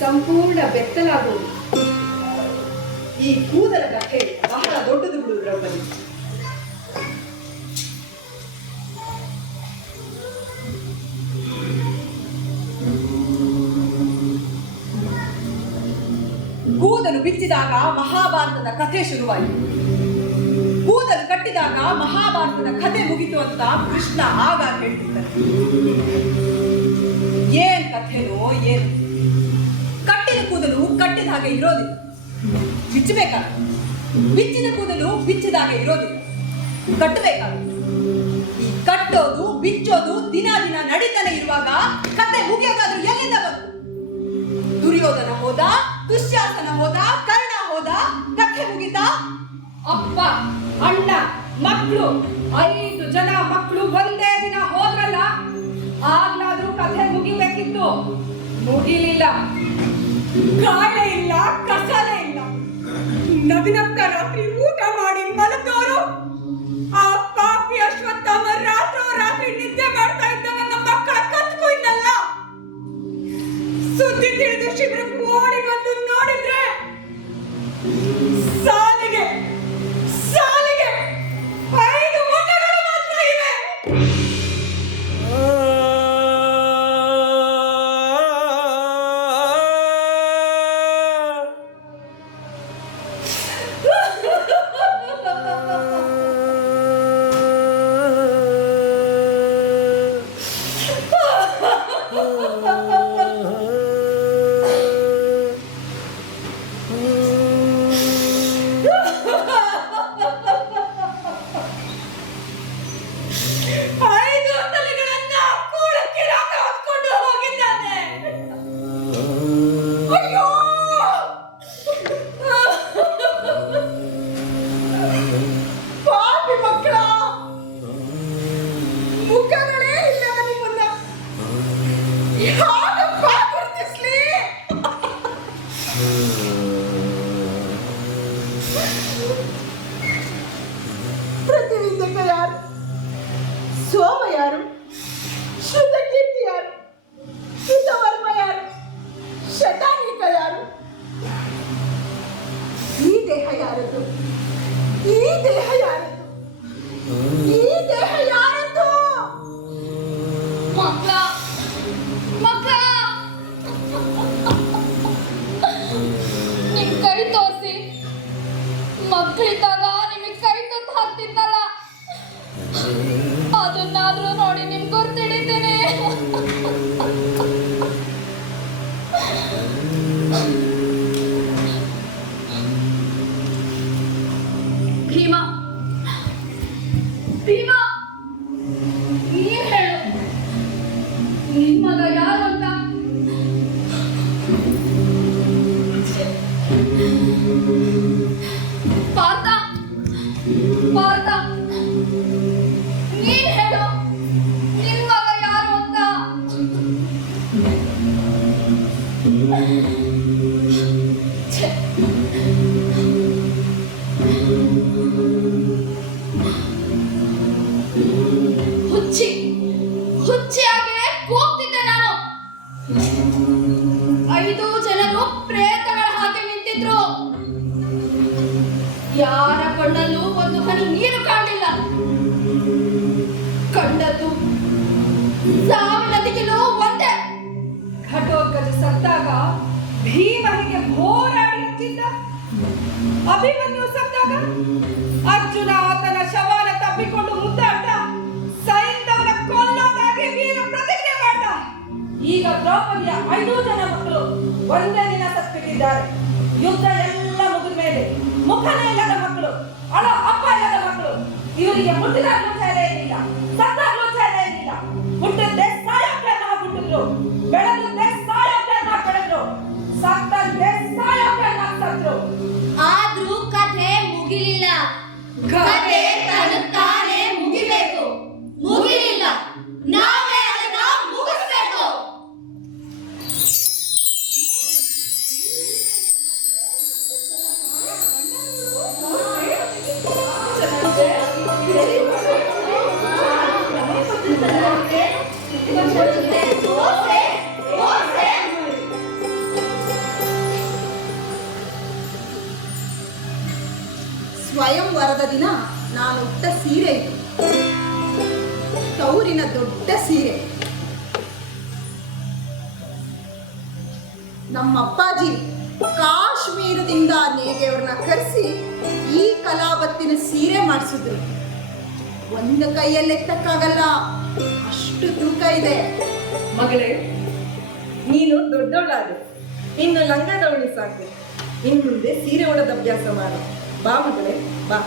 ಸಂಪೂರ್ಣ ಬೆತ್ತಲಾಗೋದು. ಈ ಕೂದಲ ಕಥೆ ಬಹಳ ದೊಡ್ಡದು ಬಿಡು ದ್ರೌಪದಿ. ಕೂದಲು ಬಿಚ್ಚಿದಾಗ ಮಹಾಭಾರತದ ಕಥೆ ಶುರುವಾಯಿತು. ಕೂದಲು ಕಟ್ಟಿದಾಗ ಮಹಾಭಾರತದ ಕಥೆ ಮುಗಿತು ಅಂತ ಕೃಷ್ಣ ಆಗ ಹೇಳ್ತಿದ್ದಾರೆ. ಏನ್ ಕಥೆನೋ ಏನು. ಕಟ್ಟಿದ ಕೂದಲು ಕಟ್ಟಿದ ಹಾಗೆ ಇರೋದಿಲ್ಲ, ಬಿಚ್ಚಬೇಕಾಗ. ಬಿಚ್ಚಿದ ಕೂದಲು ಬಿಚ್ಚಿದ ಹಾಗೆ ಇರೋದಿಲ್ಲ, ಕಟ್ಟಬೇಕಾಗ. ಈ ಕಟ್ಟೋದು ಬಿಚ್ಚೋದು ದಿನ ದಿನ ನಡೀತಾನೆ ಇರುವಾಗ ಕತೆ ಮುಗಿಯೋದಾದ್ರೂ ಎಲ್ಲಿಂದ ಬಂತು? ದುರ್ಯೋಧನ ಹೋದ, ದುಶ್ಯಾಸನ ಹೋದ, ಕರ್ಣ ಹೋದ, ಕಥೆ ಮುಗಿತ. ಅಪ್ಪ, ಅಣ್ಣ, ಮಕ್ಕಳು, 5 ಜನ ಮಕ್ಕಳು ಒಂದೇ ದಿನ ಹೋದ್ರಲ್ಲ, ಆಗ್ಲಾದ್ರೂ ಕಥೆ ಮುಗಿಬೇಕಿತ್ತು. ಮುಗಿಲಿಲ್ಲ. ಕಾಳೆ ಇಲ್ಲ, ಕಸಲೆ ಇಲ್ಲ. ನವಿನಕ್ಕ ರಾತ್ರಿ ಊಟ ಮಾಡಿ ಮಲಗೋರು ಆ ಪಾಪಿ ಅಶ್ವತ್ಥಾಮ ರಾತ್ರಿ ನಿದ್ದೆ ಮಾಡ್ತಾ ಇದ್ದ ನನ್ನ ಮಕ್ಕಳ ಕತ್ಕು ಇನ್ನಲ್ಲ. ಸುದ್ದಿ ತಿಳಿದು ಶಿಬಿರಕ್ಕೆ ಓಡಿ ಬಂದು ನೋಡಿದ್ರೆ ಸಾಲಿಗೆ 5 ಮಕ್ಕಳು ಮಾತ್ರ ಇವೆ. ದೇಹ ಯಾರದು? ಈ ದೇಹ ಯಾರದು? ಈ ದೇಹ ಯಾರದು? ಮಕ್ಕಳ ಮಕ್ಕಳ ನಿಮ್ ಕೈ ತೋರಿಸಿ. ಮಕ್ಕಳಿದ್ದಾಗ ನಿಮಗೆ ಕೈ ತುತ್ತು ಹಾಕ್ತಿದ್ದಲ್ಲ, ಅದನ್ನಾದ್ರೂ ನೋಡಿ ನಿಮ್ ಗುರ್ತಿಡಿತೀನಿ. ಭೀಮಾ ಭೀಮಾ, ನೀನ್ ಹೇಳು, ನಿನ್ ಮಗ ಯಾರು ಅಂತ? ಪಾರ್ಥ ಪಾರ್ಥ, ನೀನ್ ಹೇಳು, ನಿನ್ ಮಗ ಯಾರು ಅಂತ? ಛೆ. ಹುಚ್ಚಿ ಹುಚ್ಚಿಯಾಗಿ ಕೂಗ್ತಿದ್ದೆ ನಾನು. 5 ಜನರು ಪ್ರೇತಗಳ ಹಾಗೆ ನಿಂತಿದ್ರು. ಯಾರ ಕಣ್ಣಲ್ಲೂ ಒಂದು ಹನಿ ನೀರು ಕಾಣಲಿಲ್ಲ. ಕಂಡದ್ದು ಸಾವಿನ ದಿಗಿಲು ಒಂದೇ. ಘಟೋತ್ಕಚ ಸತ್ತಾಗ ಭೀಮ ಹೀಗೆ ಹೋರಾಡಿ ಹಚ್ಚಿದ್ದ. ಅಭಿಮನ್ಯು ಸತ್ತಾಗ ಅರ್ಜುನ ಆತನ ಶವನ ತಪ್ಪಿಕೊಂಡು ಮುದ್ದಾಡ್ದ. ಸೈಂಧವನ ಕೊಲ್ಲೋದಾಗಿ ವೀರ ಪ್ರತಿಜ್ಞೆ ಮಾಡ್ದ. ಈಗ ದ್ರೌಪದಿಯ 5 ಜನ ಮಕ್ಕಳು ಒಂದೇ ದಿನ ಸತ್ಬಿಟ್ಟಿದ್ದಾರೆ. ಯುದ್ಧ ಎಲ್ಲ ಮುಗಿದ ಮೇಲೆ ಮುಖನೇ ಇಲ್ಲದ ಮಕ್ಕಳು, ಅಳ ಅಪ್ಪ ಇಲ್ಲದ ಮಕ್ಕಳು. ಇವರಿಗೆ ಹುಟ್ಟಿದಾಗ್ಲೂ ಧೈರ್ಯ ಇರಲಿಲ್ಲ, ಸತ್ತಾಗ್ಲೂ ಧೈರ್ಯ ಇರಲಿಲ್ಲ. ಹುಟ್ಟಿದ್ದೆ ಸಾಯೋಕೆ ಅಂತ ಹುಟ್ಟಿದ್ರು, ಬೆಳೆದಿದ್ದೆ ಸಾಯೋಕೆ ಅಂತ ಬೆಳೆದ್ರು, ಸತ್ತಂತೆ ಸಾಯೋಕೆ ಅಂತ ಸತ್ರು. ಆದ್ರೂ ಕಥೆ ಮುಗಿಲಿಲ್ಲ. ಕಥೆ ತಾನೇ ಮುಗಿಬೇಕು. ಮುಗಿಲಿಲ್ಲ, ನಾವೇ ಅದನ್ನ ಮುಗಿಸ್ಬೇಕು. ಸ್ವಯಂವರದ ದಿನ ನಾನು ಉಟ್ಟ ಸೀರೆ ಇದು. ತೌರಿನ ದೊಡ್ಡ ಸೀರೆ. ನಮ್ಮ ಅಪ್ಪಾಜಿ ಕಾಶ್ಮೀರದಿಂದ ನೇಗೆಯವ್ರನ್ನ ಕರೆಸಿ ಈ ಕಲಾವತ್ತಿನ ಸೀರೆ ಮಾಡಿಸಿದ್ರು. ಒಂದು ಕೈಯಲ್ಲಿ ಎತ್ತಕ್ಕಾಗಲ್ಲ, ಅಷ್ಟು ತೂಕ ಇದೆ. ಮಗಳೇ, ನೀನು ದೊಡ್ಡವಳಾದೆ, ಇನ್ನು ಲಂಗದವಳಿ ಸಾಕು. ಇನ್ನು ಮುಂದೆ ಸೀರೆ ಉಡೋದ ಅಭ್ಯಾಸ ಮಾಡು. ಬಾ ಮಗಳೇ, ಬಾ.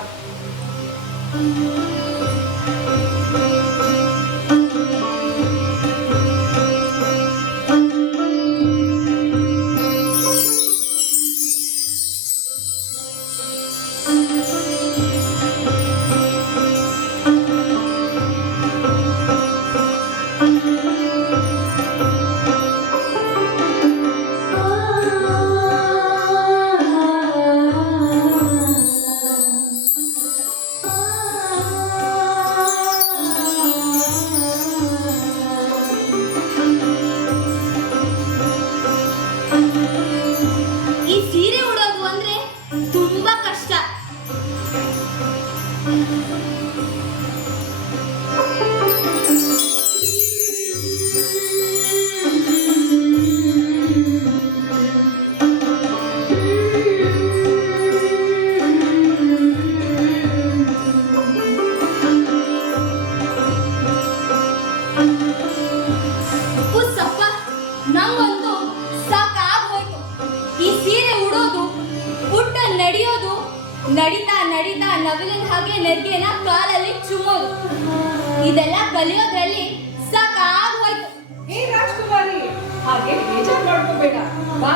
ಈ ಸೀರೆ ಉಡೋದು ಅಂದ್ರೆ ತುಂಬಾ ಕಷ್ಟ. ಉಸ್ಸಪ್ಪ, ನಂಗೊಂದು ಸಾಕಾಗೋಯ್ತು. ಈ ಸೀರೆ ಉಡೋದು, ಉಟ್ಟ ನಡೆಯೋದು, ನಡಿತಾ ನಡಿತಾ ನವಿಲಿನ ಹಾಗೆ ನೆರಿಗೆನ ಕಾಲಲ್ಲಿ ಚುಮ್ಮೋದು, ಇದೆಲ್ಲ ಕಲಿಯೋದ್ರಲ್ಲಿ ಸಾಕಾಗೋಯ್ತು. ಏ ರಾಜ್ಕುಮಾರಿ, ಹಾಗೆ ಬೇಜಾರು ಮಾಡ್ಕೋಬೇಡ. ಬಾ,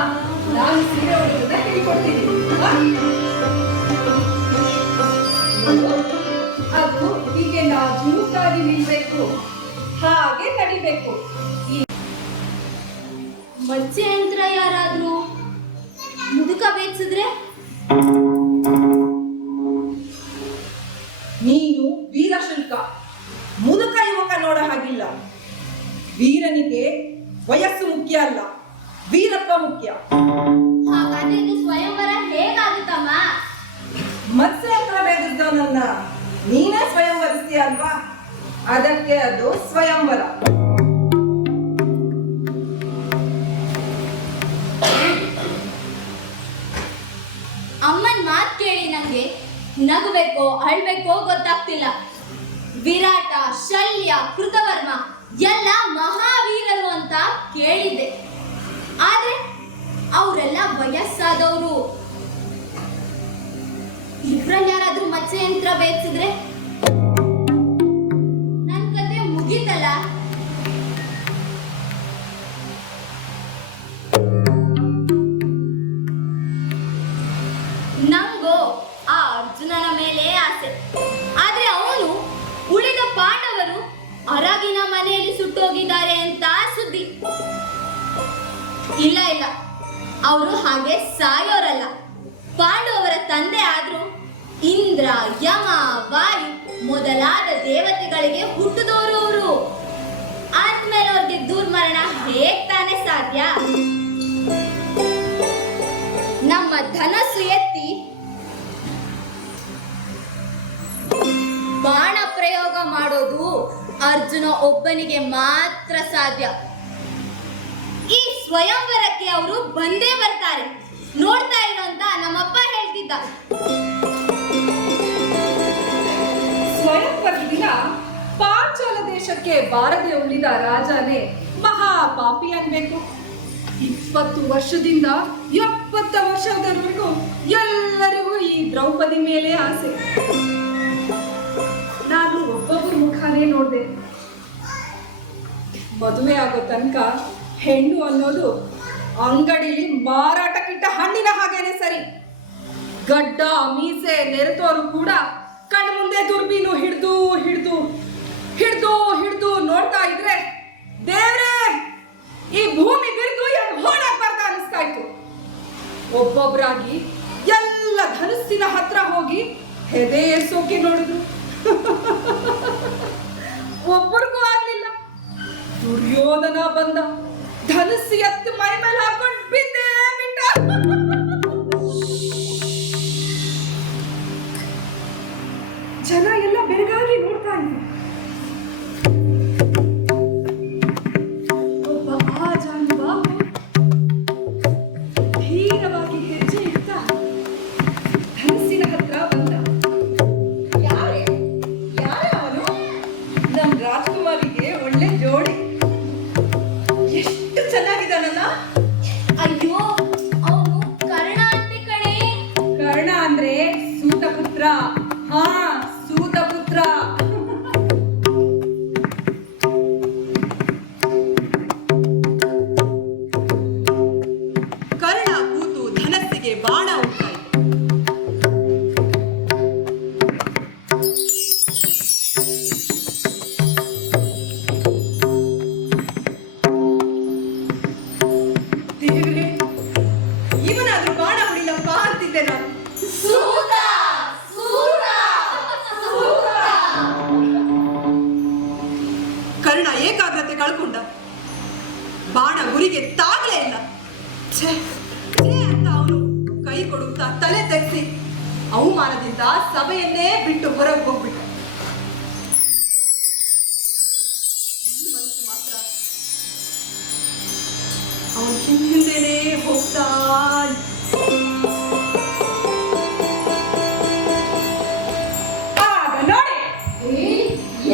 ನಾನು ಸೀರೆ ಉಡೋದನ್ನ ಹೇಳಿಕೊಡ್ತೀನಿ. ಬಾ. ನೋಡು, ಅದು ಹೀಗೆ ನಾಜೂಕಾಗಿ ನಿಲ್ಬೇಕು, ಹಾಗೆ ನಡಿಬೇಕು. ಮಜ್ಜೆ ಯಂತ್ರ ಯಾರಾದ್ರೂ ಮುದುಕ ಬೇಯಿಸಿದ್ರೆ? ನೀನು ವೀರಶುಲ್ಕ, ಮುದುಕ ಯುವಕ ನೋಡ ಹಾಗಿಲ್ಲ. ವೀರನಿಗೆ ವಯಸ್ಸು ಮುಖ್ಯ ಅಲ್ಲ, ವೀರತ್ವ ಮುಖ್ಯ. ಹಾಗಾದ್ರೆ ಇದು ಸ್ವಯಂವರ ಹೇಗಾಗುತ್ತಮ್ಮ? ನನ್ನನ್ನ ನೀನೇ ಸ್ವಯಂವರಿಸ್ತೀಯ ಅಲ್ವಾ? ಅದಕ್ಕೆ ಅದು ಸ್ವಯಂವರ. ಅಮ್ಮನ್ ಮಾತ್ ಕೇಳಿ ನಂಗೆ ನಗಬೇಕೋ ಅಳ್ಬೇಕೋ ಗೊತ್ತಾಗ್ತಿಲ್ಲ. ವಿರಾಟ, ಶಲ್ಯ, ಕೃತವರ್ಮ ಎಲ್ಲ ಮಹಾವೀರರು ಅಂತ ಕೇಳಿದ್ದೆ. ಆದ್ರೆ ಅವರೆಲ್ಲ ವಯಸ್ಸಾದವರು. ಇವ್ರಲ್ಲಿ ಯಾರಾದ್ರೂ ಮಚ್ಚೆ ಯಂತ್ರ ಬೇಯಿಸಿದ್ರೆ ನನ್ ಕತೆ ಮುಗೀತಲ್ಲ. ನಂಗೋ ಆ ಅರ್ಜುನನ ಮೇಲೆ ಆಸೆ. ಆದ್ರೆ ಅವನು ಉಳಿದ ಪಾಂಡವರು ಅರಗಿನ ಮನೆಯಲ್ಲಿ ಸುಟ್ಟೋಗಿದ್ದಾರೆ ಅಂತ ಸುದ್ದಿ. ಇಲ್ಲ ಇಲ್ಲ, ಅವರು ಹಾಗೆ ಸಾಯೋರಲ್ಲ. ಪಾಂಡವರ ತಂದೆ ಆದ್ರೂ ಇಂದ್ರ, ಯಮ, ವಾಯು ಮೊದಲಾದ ದೇವತೆಗಳಿಗೆ ಹುಟ್ಟಿದವರು ಅವರು. ಆದ್ಮೇಲೆ ಅವ್ರಿಗೆ ದುರ್ಮರಣ ಹೇಗ್ ತಾನೇ ಸಾಧ್ಯ? ನಮ್ಮ ಧನಸ್ಸು ಎತ್ತಿ ಬಾಣ ಪ್ರಯೋಗ ಮಾಡೋದು ಅರ್ಜುನ ಒಬ್ಬನಿಗೆ ಮಾತ್ರ ಸಾಧ್ಯ. ಈ ಸ್ವಯಂವರಕ್ಕೆ ಅವರು ಬಂದೇ ಬರ್ತಾರೆ, ನೋಡ್ತಾ ಇರೋ ಅಂತ ನಮ್ಮಪ್ಪ ಹೇಳ್ತಿದ್ದ. ಸ್ವಯಂವರದ ದಿನ ಪಾಂಚಾಲ ದೇಶಕ್ಕೆ ಬಾರದೆ ಉಳಿದ ರಾಜನೇ ಮಹಾಪಾಪಿ ಅನ್ಬೇಕು. 20 ವರ್ಷದಿಂದ 70 ವರ್ಷದವರೆಗೂ ಎಲ್ಲರಿಗೂ ಈ ದ್ರೌಪದಿ ಮೇಲೆ ಆಸೆ. ನಾನು ಒಬ್ಬೊಬ್ಬರ ಮುಖಾನೇ ನೋಡ್ದೆ. ಮದುವೆ ಆಗೋ ತನಕ ಹೆಣ್ಣು ಅನ್ನೋದು ಅಂಗಡಿಲಿ ಮಾರಾಟಕ್ಕಿಟ್ಟ ಹಣ್ಣಿನ ಹಾಗೇನೆ ಸರಿ. ಗಡ್ಡ ಮೀಸೆ ನೆರೆತೋರು ಕೂಡ ಕಣ್ಮುಂದೆ ದುರ್ಬೀನು ಹಿಡ್ದು ಹಿಡ್ದು ಹಿಡ್ದು ಹಿಡ್ದು ನೋಡ್ತಾ ಇದ್ರೆ ದೇವ್ರೇ, ಈ ಭೂಮಿ ಬಿರಿದು ಹೋಳಾಗ್ಬಾರ್ದ ಅನಿಸ್ತಾ ಇತ್ತು. ಒಬ್ಬೊಬ್ಬರಾಗಿ ಎಲ್ಲ ಧನುಸ್ಸಿನ ಹತ್ರ ಹೋಗಿ ಹೆದೆ ಏರ್ಸೋಕೆ ನೋಡಿದ್ರು. ಒಬ್ಬರಿಗೂ ಆಗ್ಲಿಲ್ಲ. ದುರ್ಯೋಧನ ಬಂದ, ಧನುಸ್ಸು ಎತ್ತು ಮೈ ಮೇಲೆ ಹಾಕೊಂಡು ಬಿದ್ದೇ ಬಿಟ್ಟ. ಜನ ಎಲ್ಲ ಬೆರಗಾಗಿ ನೋಡ್ತಾ ಇದ್ರು. ಒಬ್ಬ ಆಜಾನುಬಾಹು ಧೀರವಾಗಿ ಹೆಜ್ಜೆ ಇಡ್ತಾ ಧನುಸ್ಸಿನ ಹತ್ರ ಬಂದ. ಯಾರವನು? ನಮ್ ರಾಜ್ಕುಮಾರಿಗೆ ಒಳ್ಳೆ ಜೋಡಿ. ಎಷ್ಟು ಚೆನ್ನಾಗಿದ್ದಾನಲ್ಲ. ಅಯ್ಯೋ, ಅವನು ಕರ್ಣ ಅಂತೆ ಕಣೆ. ಕರ್ಣ ಅಂದ್ರೆ ಸೂತಪುತ್ರ. ಹಾ, ಸೂತಪುತ್ರ. ಕರ್ಣ ಕೂತು ಧನಸ್ಸಿಗೆ ಬಾಣ ಉಂಟಾಯಿತು. ದೇವ್ರೇ, ಇವನಾದ್ರೂ ಬಾಣ ಹೊಡಿಲಪ್ಪ ಅಂತಿದ್ದೆ ನಾನು. ಸೂತ, ಸೂತ, ಸೂತ. ಕರ್ಣ ಏಕಾಗ್ರತೆ ಕಳ್ಕೊಂಡ. ಬಾಣ ಗುರಿಗೆ ತಾಗ್ಲೇ ಇಲ್ಲ. ಛೇ ಛೇ ಅಂತ ಅವನು ಕೈ ಕೊಡುತ್ತಾ ತಲೆ ತೆಗೆಸಿ ಅವಮಾನದಿಂದ ಸಭೆಯನ್ನೇ ಬಿಟ್ಟು ಹೊರಗೆ ಹೋಗ್ಬಿಟ್ಟ. ನನ್ನ ಮನಸ್ಸು ಮಾತ್ರ ಅವನ ಹಿಂದೆನೇ ಹೋಗ್ತಾ ಆಗ ನೋಡಿ,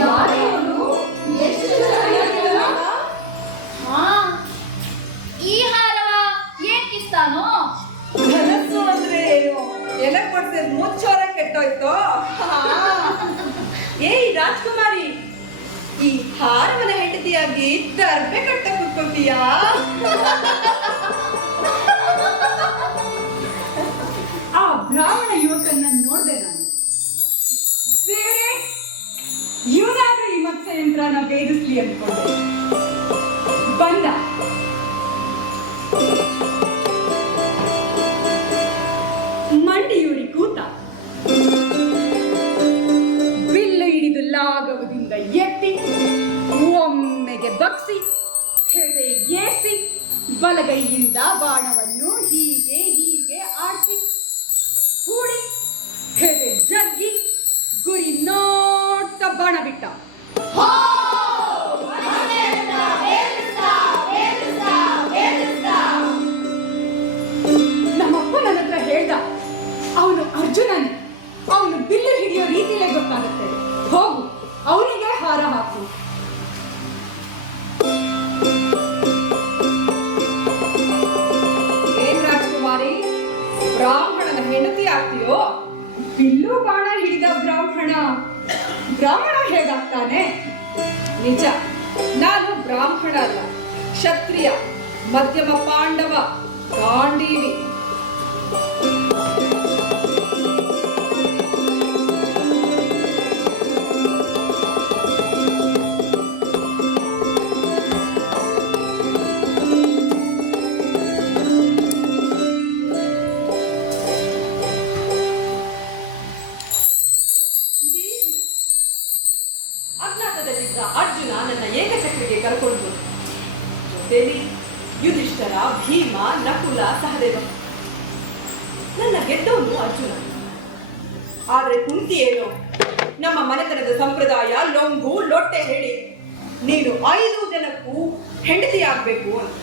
ಯಾರು ಎಷ್ಟು ಚೆನ್ನಾಗಿದ್ದಾನಲ್ಲ? ಹಾ, ಈ ಹಾರವ ಏಕಿಸ್ತಾನೋ? ಧನಸ್ಸು ಅಂದ್ರೆ ಏನು? ಎಲೆ ಕೊಡ್ಸಿದ್ ಮುಚ್ಚೋರ ಕೆಟ್ಟೋಯ್ತು. ಏಯ್ ರಾಜ್ಕುಮಾರಿ, ಈ ಹಾರವನ ಹೆಂಡತಿಯಾಗಿ ದರ್ಬೆ ಕಟ್ಟ ಕೂತ್ಕೊಳ್ತೀಯಾ? ಆ ಬ್ರಾಹ್ಮಣ ಯುವಕನ್ನ ನೋಡ್ದೆ ನಾನು. ದೇವರೇ, ಇವನಾದ್ರೂ ಈ ಮತ್ಸ್ಯಯಂತ್ರನ ಭೇದಿಸ್ಲಿ ಅನ್ಕೊಂಡೆ. ಬಂದ. ಮಂಡಿಯೂರಿ ಕೂತ. ಬಿಲ್ಲು ಹಿಡಿದು ಲಾಘವದಿಂದ ಎತ್ತಿ ಒಮ್ಮೆಗೆ ಬಗ್ಸಿ ಹೆದೆ ಏಸಿ ಬಲಗೈಯಿಂದ ಬಾಣವನ್ನು ಹೀಗೆ ಹೀಗೆ ಆಡಿಸಿ ಹೂಡಿ ಹೆದೆ ಜಗ್ಗಿ ಗುರಿ ನೋಡ್ತಾ ಬಾಣ ಬಿಟ್ಟ. ನಮ್ಮಪ್ಪ ನನ್ನ ಹತ್ರ ಹೇಳ್ದ, ಅವನು ಅರ್ಜುನನೇ, ಅವನು ಬಿಲ್ಲು ಹಿಡಿಯೋ ರೀತಿಯಲ್ಲೇ ಗೊತ್ತಾಗುತ್ತೆ, ಹೋಗು ಅವನಿಗೆ ಹಾರ ಹಾಕು. ಏನ್ ರಾಜಕುಮಾರಿ, ಬ್ರಾಹ್ಮಣನ ಹೆಂಡತಿ ಆಗ್ತೀಯೋ? ಬಿಲ್ಲು ಬಾಣ ಹಿಡಿದ ಬ್ರಾಹ್ಮಣ ಹೇಗಾಗ್ತಾನೆ? ನಿಜ, ನಾನು ಬ್ರಾಹ್ಮಣ ಅಲ್ಲ, ಕ್ಷತ್ರಿಯ, ಮಧ್ಯಮ ಪಾಂಡವ, ಗಾಂಡೀವಿ. ಅಜ್ಞಾತದಲ್ಲಿದ್ದ ಅರ್ಜುನ ನನ್ನ ಏಕಚಕ್ರಿಗೆ ಕರ್ಕೊಂಡು ಜೊತೆಲಿ ಯುಧಿಷ್ಠರ, ಭೀಮ, ನಕುಲ, ಸಹದೇವ. ನನ್ನ ಗೆದ್ದವನು ಅರ್ಜುನ. ಆದ್ರೆ ಕುಂತಿ ಏನು, ನಮ್ಮ ಮನೆತನದ ಸಂಪ್ರದಾಯ ಲೊಂಗು ಲೊಟ್ಟೆ ಹೇಳಿ ನೀನು 5 ಜನಕ್ಕೂ ಹೆಂಡತಿ ಆಗ್ಬೇಕು ಅಂತ.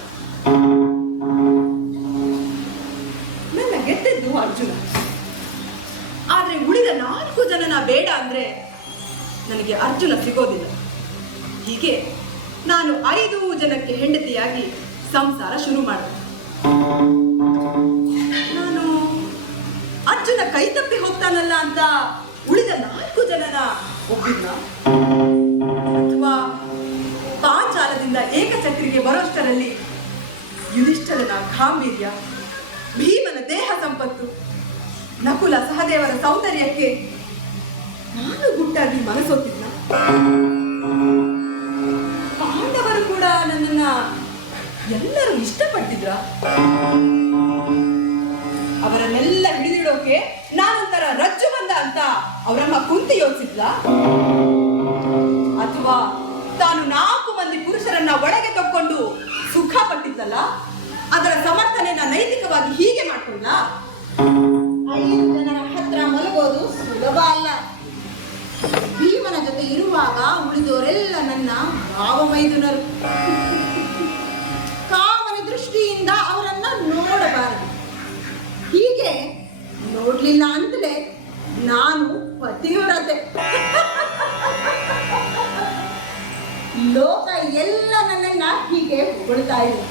ನನ್ನ ಗೆದ್ದದ್ದು ಅರ್ಜುನ. ಆದ್ರೆ ಉಳಿದ 4 ಜನನ ಬೇಡ ಅಂದ್ರೆ ನನಗೆ ಅರ್ಜುನ ಸಿಗೋದಿಲ್ಲ. ಹೀಗೆ ನಾನು 5 ಜನಕ್ಕೆ ಹೆಂಡತಿಯಾಗಿ ಸಂಸಾರ ಶುರು ಮಾಡಿದೆ. ನಾನು ಅರ್ಜುನ ಕೈ ತಪ್ಪಿ ಹೋಗ್ತಾನಲ್ಲ ಅಂತ ಉಳಿದ 4 ಜನನ ಒಪ್ಪಿದ್ನ, ಅಥವಾ ಪಾಂಚಾಲದಿಂದ ಏಕಚಕ್ರಿಗೆ ಬರೋಷ್ಟರಲ್ಲಿ ಯುಧಿಷ್ಠರನ ಗಾಂಭೀರ್ಯ, ಭೀಮನ ದೇಹ ಸಂಪತ್ತು, ನಕುಲ ಸಹದೇವರ ಸೌಂದರ್ಯಕ್ಕೆ ನಾನು ಗುಟ್ಟಾಗಿ ಮನಸೋತಿದ್ನ. ಪಾಂಡವರು ಕೂಡ ನನ್ನನ್ನ ಎಲ್ಲರೂ ಇಷ್ಟಪಡ್ತಿದ್ರ. ಅವರನ್ನೆಲ್ಲ ಹಿಡಿದಿಡೋಕೆ ನಾನೊಂಥರ ರಜ್ಜು ಬಂದ ಅಂತ ಅವರಮ್ಮ ಕುಂತಿ ಯೋಚಿಸಿದ್ಲ, ಅಥವಾ ತಾನು 4 ಮಂದಿ ಪುರುಷರನ್ನ ಒಳಗೆ ತಕ್ಕೊಂಡು ಸುಖ ಪಟ್ಟಿದ್ದಲ್ಲ, ಅದರ ಸಮರ್ಥನೆನ ನೈತಿಕವಾಗಿ ಹೀಗೆ ಮಾಡ್ಕೊಂಡ. 5 ಜನರ ಹತ್ರ ಮಲಗೋದು ಸುಲಭ ಅಲ್ಲ. ಭೀಮನ ಜೊತೆ ಇರುವಾಗ ಉಳಿದವರೆಲ್ಲ ನನ್ನ ಭಾವಮೈದುನರು. ಕಾಮನ ದೃಷ್ಟಿಯಿಂದ ಅವರನ್ನ ನೋಡಬಾರದು. ಹೀಗೆ ನೋಡ್ಲಿಲ್ಲ ಅಂತಲೇ ನಾನು ಪತಿವ್ರತೆ. ಲೋಕ ಎಲ್ಲ ನನ್ನನ್ನ ಹೀಗೆ ಹೊಗಳ್ತಾ ಇದೆ.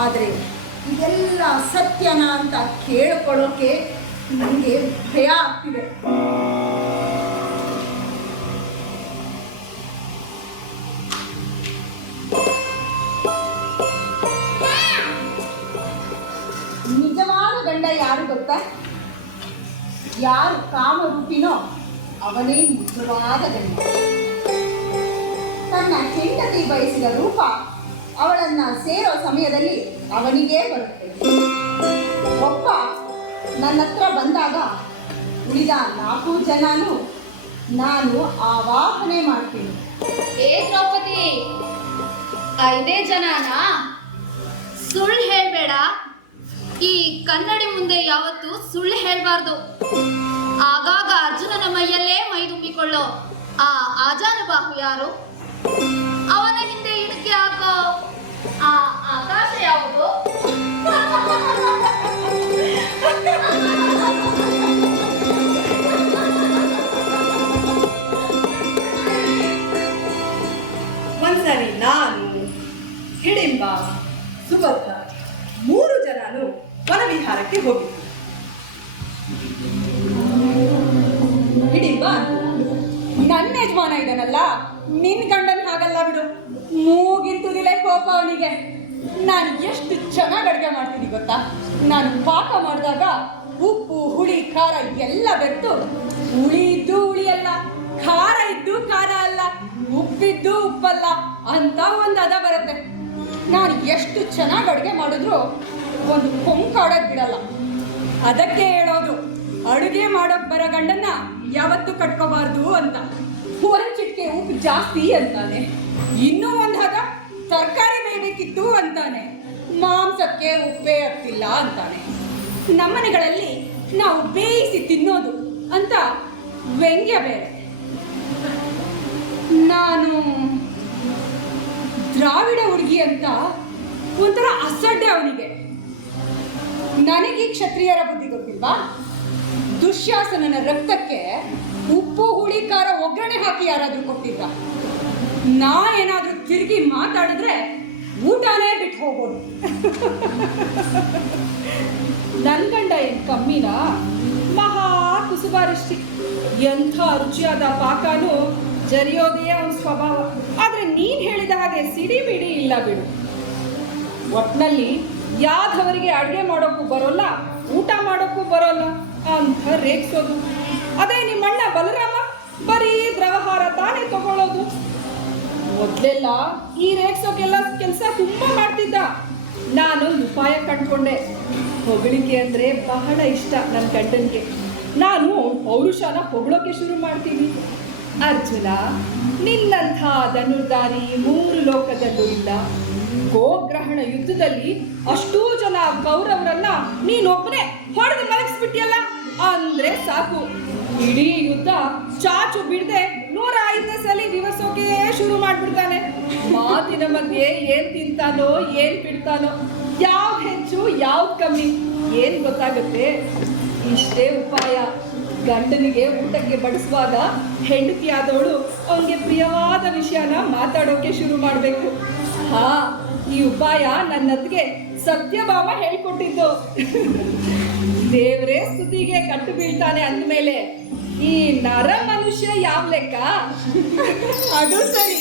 ಆದ್ರೆ ಇದೆಲ್ಲ ಸತ್ಯನ ಅಂತ ಕೇಳಿಕೊಳ್ಳೋಕೆ ನನಗೆ ಭಯ ಆಗ್ತಿದೆ. ನಿಜವಾದ ಗಂಡ ಯಾರು ಗೊತ್ತಾ? ಯಾರು ಕಾಮರೂಪಿನೋ ಅವನೇ ನಿಜವಾದ ಗಂಡ. ತನ್ನ ಹೆಂಡತಿ ಬಯಸಿದ ರೂಪ ಅವಳನ್ನ ಸೇರೋ ಸಮಯದಲ್ಲಿ ಅವನಿಗೇ ಬರುತ್ತೆ. ಒಬ್ಬ ನನ್ನ ಹತ್ರ ಬಂದಾಗ ಉಳಿದ 4 ಜನನು ನಾನು ಆವಾಹನೆ ಮಾಡ್ತೀನಿ. ಏ ದ್ರೌಪದಿ, 5 ಜನನ ಸುಳ್ಳು ಹೇಳ್ಬೇಡ. ಈ ಕನ್ನಡಿ ಮುಂದೆ ಯಾವತ್ತೂ ಸುಳ್ಳು ಹೇಳ್ಬಾರ್ದು. ಆಗಾಗ ಅರ್ಜುನನ ಮೈಯಲ್ಲೇ ಮೈ ತುಂಬಿಕೊಳ್ಳೋ ಆ ಆಜಾನುಬಾಹು ಯಾರು? ಅವನ ಹಿಂದೆ ಇಣುಕಿ ಹಾಕೋ ಆ ಆಕಾಶ ಯಾವುದು? ಒಂದ್ಸರಿ ನಾನು, ಹಿಡಿಂಬ, ಸುಭದ್ರ 3 ಜನನು ವನವಿಹಾರಕ್ಕೆ ಹೋಗಿದ್ವಿ. ಹಿಡಿಂಬ ನನ್ನ ಯಜಮಾನ ಇದ್ದಾನಲ್ಲ, ನಿನ್ ಗಂಡನ್ ಹಾಗಲ್ಲ ಬಿಡು, ಮೂಗಿಂತುದಿಲೆ ಕೋಪ ಅವನಿಗೆ. ನಾನು ಎಷ್ಟು ಚೆನ್ನಾಗಿ ಅಡುಗೆ ಮಾಡ್ತೀನಿ ಗೊತ್ತಾ? ನಾನು ಪಾಕ ಮಾಡಿದಾಗ ಉಪ್ಪು ಹುಳಿ ಖಾರ ಎಲ್ಲ ಬೆರೆತು, ಹುಳಿ ಇದ್ದು ಹುಳಿ ಅಲ್ಲ, ಖಾರ ಇದ್ದು ಖಾರ ಅಲ್ಲ, ಉಪ್ಪಿದ್ದು ಉಪ್ಪಲ್ಲ ಅಂತ ಒಂದು ಹದ ಬರುತ್ತೆ. ನಾನು ಎಷ್ಟು ಚೆನ್ನಾಗಿ ಅಡುಗೆ ಮಾಡಿದ್ರು ಒಂದು ಕೊಂಕಾಡೋದು ಬಿಡಲ್ಲ. ಅದಕ್ಕೆ ಹೇಳೋದು, ಅಡುಗೆ ಮಾಡೋಕೆ ಬರೋ ಗಂಡನ್ನ ಯಾವತ್ತೂ ಕಟ್ಕೋಬಾರ್ದು ಅಂತ. ಒಂದು ಚಿಟಿಕೆ ಉಪ್ಪು ಜಾಸ್ತಿ ಅಂತಾನೆ, ಇನ್ನೂ ಒಂದು ಹದ ತರಕಾರಿ ಬೇಯಬೇಕಿತ್ತು ಅಂತಾನೆ, ಮಾಂಸಕ್ಕೆ ಉಪ್ಪೇ ಹತ್ತಿಲ್ಲ ಅಂತಾನೆ. ನಮ್ಮನೆಗಳಲ್ಲಿ ನಾವು ಬೇಯಿಸಿ ತಿನ್ನೋದು ಅಂತ ವ್ಯಂಗ್ಯ ಬೇರೆ. ನಾನು ದ್ರಾವಿಡ ಹುಡುಗಿ ಅಂತ ಒಂಥರ ಅಸಡ್ಡೆ ಅವನಿಗೆ. ನನಗೆ ಕ್ಷತ್ರಿಯರ ಬುದ್ಧಿ ಗೊತ್ತಿಲ್ವಾ? ದುಶ್ಯಾಸನನ ರಕ್ತಕ್ಕೆ ಉಪ್ಪು ಹುಳಿ ಖಾರ ಒಗ್ಗರಣೆ ಹಾಕಿ ಯಾರಾದ್ರೂ ಕೊಟ್ಟಿದ್ರ? ನಾ ಏನಾದ್ರೂ ತಿರುಗಿ ಮಾತಾಡಿದ್ರೆ ಊಟನೇ ಬಿಟ್ಟು ಹೋಗೋದು. ನನ್ ಗಂಡ ಏನ್ ಕಮ್ಮಿನಾ? ಮಹಾ ಕುಸುಬಾರಿಷ್ಟಿ. ಎಂಥ ರುಚಿಯಾದ ಪಾಕನೂ ಜರಿಯೋದೇ ಅವನ ಸ್ವಭಾವ. ಆದ್ರೆ ನೀನ್ ಹೇಳಿದ ಹಾಗೆ ಸಿಡಿ ಬಿಡಿ ಇಲ್ಲ ಬಿಡು. ಒಟ್ನಲ್ಲಿ ಯಾವ್ದವರಿಗೆ ಅಡುಗೆ ಮಾಡೋಕ್ಕೂ ಬರೋಲ್ಲ, ಊಟ ಮಾಡೋಕ್ಕೂ ಬರೋಲ್ಲ ಅಂತ ರೇಗ್ಸೋದು. ಅದೇ ನಿಮ್ಮಣ್ಣ ಬಲರಾಮ ಬರೀ ದ್ರವಹಾರ ತಾನೇ ತಗೊಳ್ಳೋದು. ಮೊದ್ಲೆಲ್ಲ ಈ ರೇಗ್ಸೋಕೆಲ್ಲ ಕೆಲಸ ತುಂಬಾ ಮಾಡ್ತಿದ್ದ. ನಾನೊಂದು ಉಪಾಯ ಕಂಡ್ಕೊಂಡೆ. ಹೊಗಳಿಕೆ ಅಂದ್ರೆ ಬಹಳ ಇಷ್ಟ ನನ್ನ ಗಂಡನಿಗೆ. ನಾನು ಪೌರುಷನ ಹೊಗಳೋಕೆ ಶುರು ಮಾಡ್ತೀನಿ. ಅರ್ಜುನ, ನಿನ್ನಂಥ ಧನುರ್ಧಾರಿ 3 ಲೋಕದಲ್ಲೂ ಇಲ್ಲ. ಗೋಗ್ರಹಣ ಯುದ್ಧದಲ್ಲಿ ಅಷ್ಟೂ ಜನ ಕೌರವರನ್ನ ನೀನೊಬ್ಬನೇ ಹೊಡೆದು ಮಲಗಿಸ್ಬಿಟ್ಟಿಯಲ್ಲ ಅಂದ್ರೆ ಸಾಕು. ಇಡೀ ಯುದ್ಧ ಚಾಚು ಬಿಡದೆ 105ನೇ ಸಲ ವಿವರಿಸೋಕೆ ಶುರು ಮಾಡ್ಬಿಡ್ತಾನೆ. ಮಾತಿನ ಮಧ್ಯೆ ಏನ್ ತಿಂತಾನೋ ಏನ್ ಬಿಡ್ತಾನೋ, ಯಾವ್ದು ಹೆಚ್ಚು ಯಾವ್ದು ಕಮ್ಮಿ ಏನ್ ಗೊತ್ತಾಗುತ್ತೆ? ಇಷ್ಟೇ ಉಪಾಯ. ಗಂಡನಿಗೆ ಊಟಕ್ಕೆ ಬಡಿಸುವಾಗ ಹೆಂಡತಿಯಾದವಳು ಅವನಿಗೆ ಪ್ರಿಯವಾದ ವಿಷಯನ ಮಾತಾಡೋಕೆ ಶುರು ಮಾಡಬೇಕು. ಹಾ, ಈ ಉಪಾಯ ನನ್ನತ್ತಿಗೆ ಸತ್ಯಭಾಮ ಹೇಳ್ಕೊಟ್ಟಿದ್ದು. ದೇವರೇ ಸ್ತುತಿಗೆ ಕಟ್ಟು ಬೀಳ್ತಾನೆ ಅಂದಮೇಲೆ ಈ ನರ ಮನುಷ್ಯ ಯಾವ ಲೆಕ್ಕ? ಅದು ಸರಿ.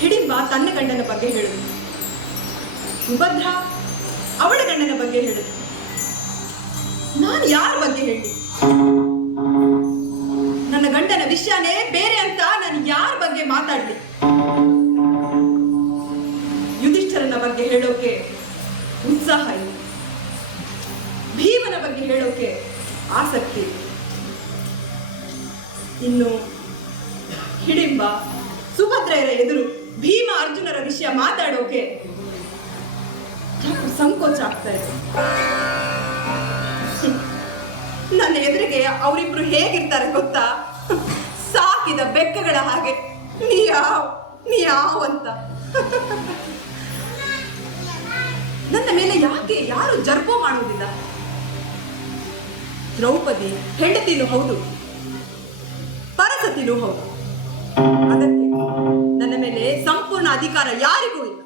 ಹಿಡಿಂಬ ತನ್ನ ಗಂಡನ ಬಗ್ಗೆ ಹೇಳಿದ್ರು. ಸುಭದ್ರ ಅವಳ ಗಂಡನ ಬಗ್ಗೆ ಹೇಳಿದ್ರು. ನಾನು ಯಾರ ಬಗ್ಗೆ ಹೇಳಿ? ನನ್ನ ಗಂಡನ ವಿಷಯನೇ ಬೇರೆ ಅಂತ ನಾನು ಯಾರ ಬಗ್ಗೆ ಮಾತಾಡ್ಲಿ? ಯುಧಿಷ್ಠರನ ಬಗ್ಗೆ ಹೇಳೋಕೆ ಉತ್ಸಾಹ ಇದೆ, ಭೀಮನ ಬಗ್ಗೆ ಹೇಳೋಕೆ ಆಸಕ್ತಿ ಇದೆ. ಇನ್ನು ಹಿಡಿಂಬ ಸುಭದ್ರೆಯರ ಎದುರು ಭೀಮ ಅರ್ಜುನರ ವಿಷಯ ಮಾತಾಡೋಕೆ ಸಂಕೋಚ ಆಗ್ತಾ ಇದೆ. ನನ್ನ ಎದುರಿಗೆ ಅವರಿಬ್ರು ಹೇಗಿರ್ತಾರೆ ಗೊತ್ತಾ? ಸಾಕಿದ ಬೆಕ್ಕಗಳ ಹಾಗೆ, ನೀಯಾವ್ ಅಂತ. ನನ್ನ ಮೇಲೆ ಯಾಕೆ ಯಾರು ಜರ್ಬೋ ಮಾಡುವುದಿಲ್ಲ? ದ್ರೌಪದಿ ಹೆಂಡತಿನೂ ಹೌದು, ಪರಸತಿನೂ ಹೌದು. ಅದಕ್ಕೆ ನನ್ನ ಮೇಲೆ ಸಂಪೂರ್ಣ ಅಧಿಕಾರ ಯಾರಿಗೂ ಇಲ್ಲ.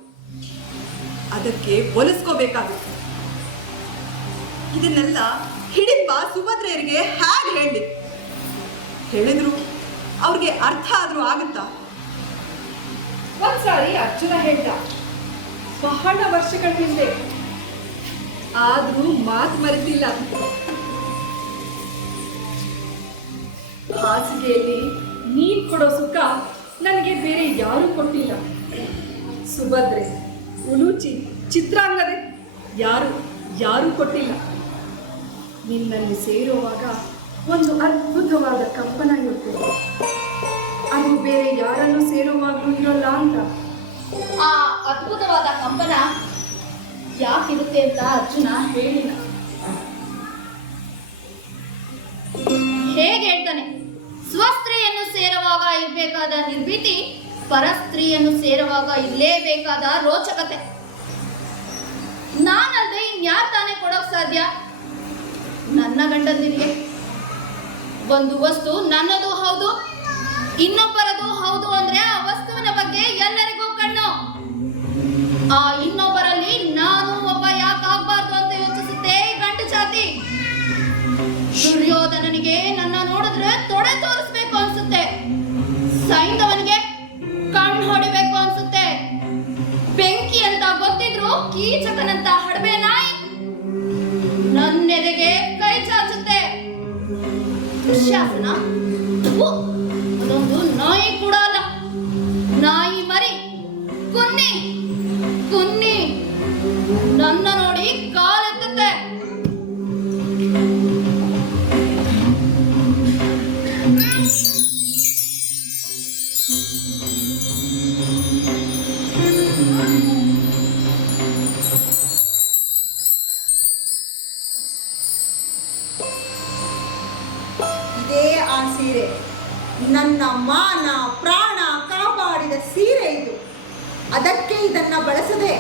ಅದಕ್ಕೆ ಒಲಿಸ್ಕೋಬೇಕಾಗುತ್ತೆ. ಇದನ್ನೆಲ್ಲ ಹಿಡಿಂಬ ಸುಭದ್ರೆಯರಿಗೆ ಹೇಗೆ ಹೇಳಿದ್ರು ಅವ್ರಿಗೆ ಅರ್ಥ ಆದ್ರೂ ಆಗುತ್ತಾ? ಒಂದ್ಸಾರಿ ಅರ್ಜುನ ಹೇಳ್ದ, ಬಹಳ ವರ್ಷಗಳ ಹಿಂದೆ. ಆದ್ರೂ ಮಾತು ಮರೆತಿಲ್ಲ. ಹಾಸಿಗೆಯಲ್ಲಿ ನೀನ್ ಕೊಡೋ ಸುಖ ನನಗೆ ಬೇರೆ ಯಾರೂ ಕೊಟ್ಟಿಲ್ಲ. ಸುಭದ್ರೆ, ಉಲೂಚಿ, ಚಿತ್ರಾಂಗದೆ ಯಾರೂ ಕೊಟ್ಟಿಲ್ಲ. ನಿನ್ನಲ್ಲಿ ಸೇರುವಾಗ ಒಂದು ಅದ್ಭುತವಾದ ಕಂಪನ ಇರ್ತದೆ. ಅದು ಬೇರೆ ಯಾರನ್ನು ಸೇರುವಾಗಲೂ ಇರೋಲ್ಲ ಅಂತ. ಆ ಅದ್ಭುತವಾದ ಕಂಪನ ಯಾಕಿರುತ್ತೆ ಅಂತ ಅರ್ಜುನ ಹೇಳಿಲ್ಲ. ಹೇಗೆ ಹೇಳ್ತಾನೆ? ಸ್ವಸ್ತ್ರೀಯನ್ನು ಸೇರುವಾಗ ಇರಬೇಕಾದ ನಿರ್ಭೀತಿ, ಪರಸ್ತ್ರೀಯನ್ನು ಸೇರುವಾಗ ಇರಲೇಬೇಕಾದ ರೋಚಕತೆ. ನಾನಲ್ಲದೆ ಇನ್ಯಾರು ತಾನೇ ಕೊಡೋಕ್ ಸಾಧ್ಯ? ನನ್ನ ಗಂಡಂದಿರಿಗೆ ಒಂದು ವಸ್ತು ನನ್ನದು ಹೌದು, ಇನ್ನೊಬ್ಬರದು ಹೌದು ಅಂದ್ರೆ ಆ ವಸ್ತುವಿನ ಬಗ್ಗೆ ಎಲ್ಲರಿಗೂ ಕಣ್ಣು. ಆ ಇನ್ನೊಬ್ಬರಲ್ಲಿ ನಾನು ಒಬ್ಬ ಯಾಕಾಗಬಾರ್ದು ಅಂತ ಯೋಚಿಸುತ್ತೆ ಈ ಗಂಡು ಜಾತಿ. ದುರ್ಯೋಧನನಿಗೆ ನನ್ನ ನೋಡಿದ್ರೆ ತೊಡೆ ತೋರಿಸ್ಬೇಕು ಅನ್ಸುತ್ತೆ, ಸೈಂಧವನಿಗೆ ಕಣ್ಣು ಹೊಡಿಬೇಕು ಅನ್ಸುತ್ತೆ. ಬೆಂಕಿ ಅಂತ ಗೊತ್ತಿದ್ರು ಕೀಚಕನಂತ ಹಡಬೆ ನಾಯಿ ನನ್ನೆದೆಗೆ ಕೈ ಚಾಚುತ್ತೆ. ದುಶ್ಯಾಸನ ಅದೊಂದು ನಾಯಿ ಕೂಡ ಅಲ್ಲ, ನಾಯಿ ಮರಿ. ಕುನ್ನಿ ನನ್ನ ನೋಡಿ ಕಾಲೆತ್ತುತ್ತೆ. ನನ್ನ ಮಾನ ಪ್ರಾಣ ಕಾಪಾಡಿದ ಸೀರೆ ಇದು. ಅದಕ್ಕೆ ಇದನ್ನ ಬಳಸದೆ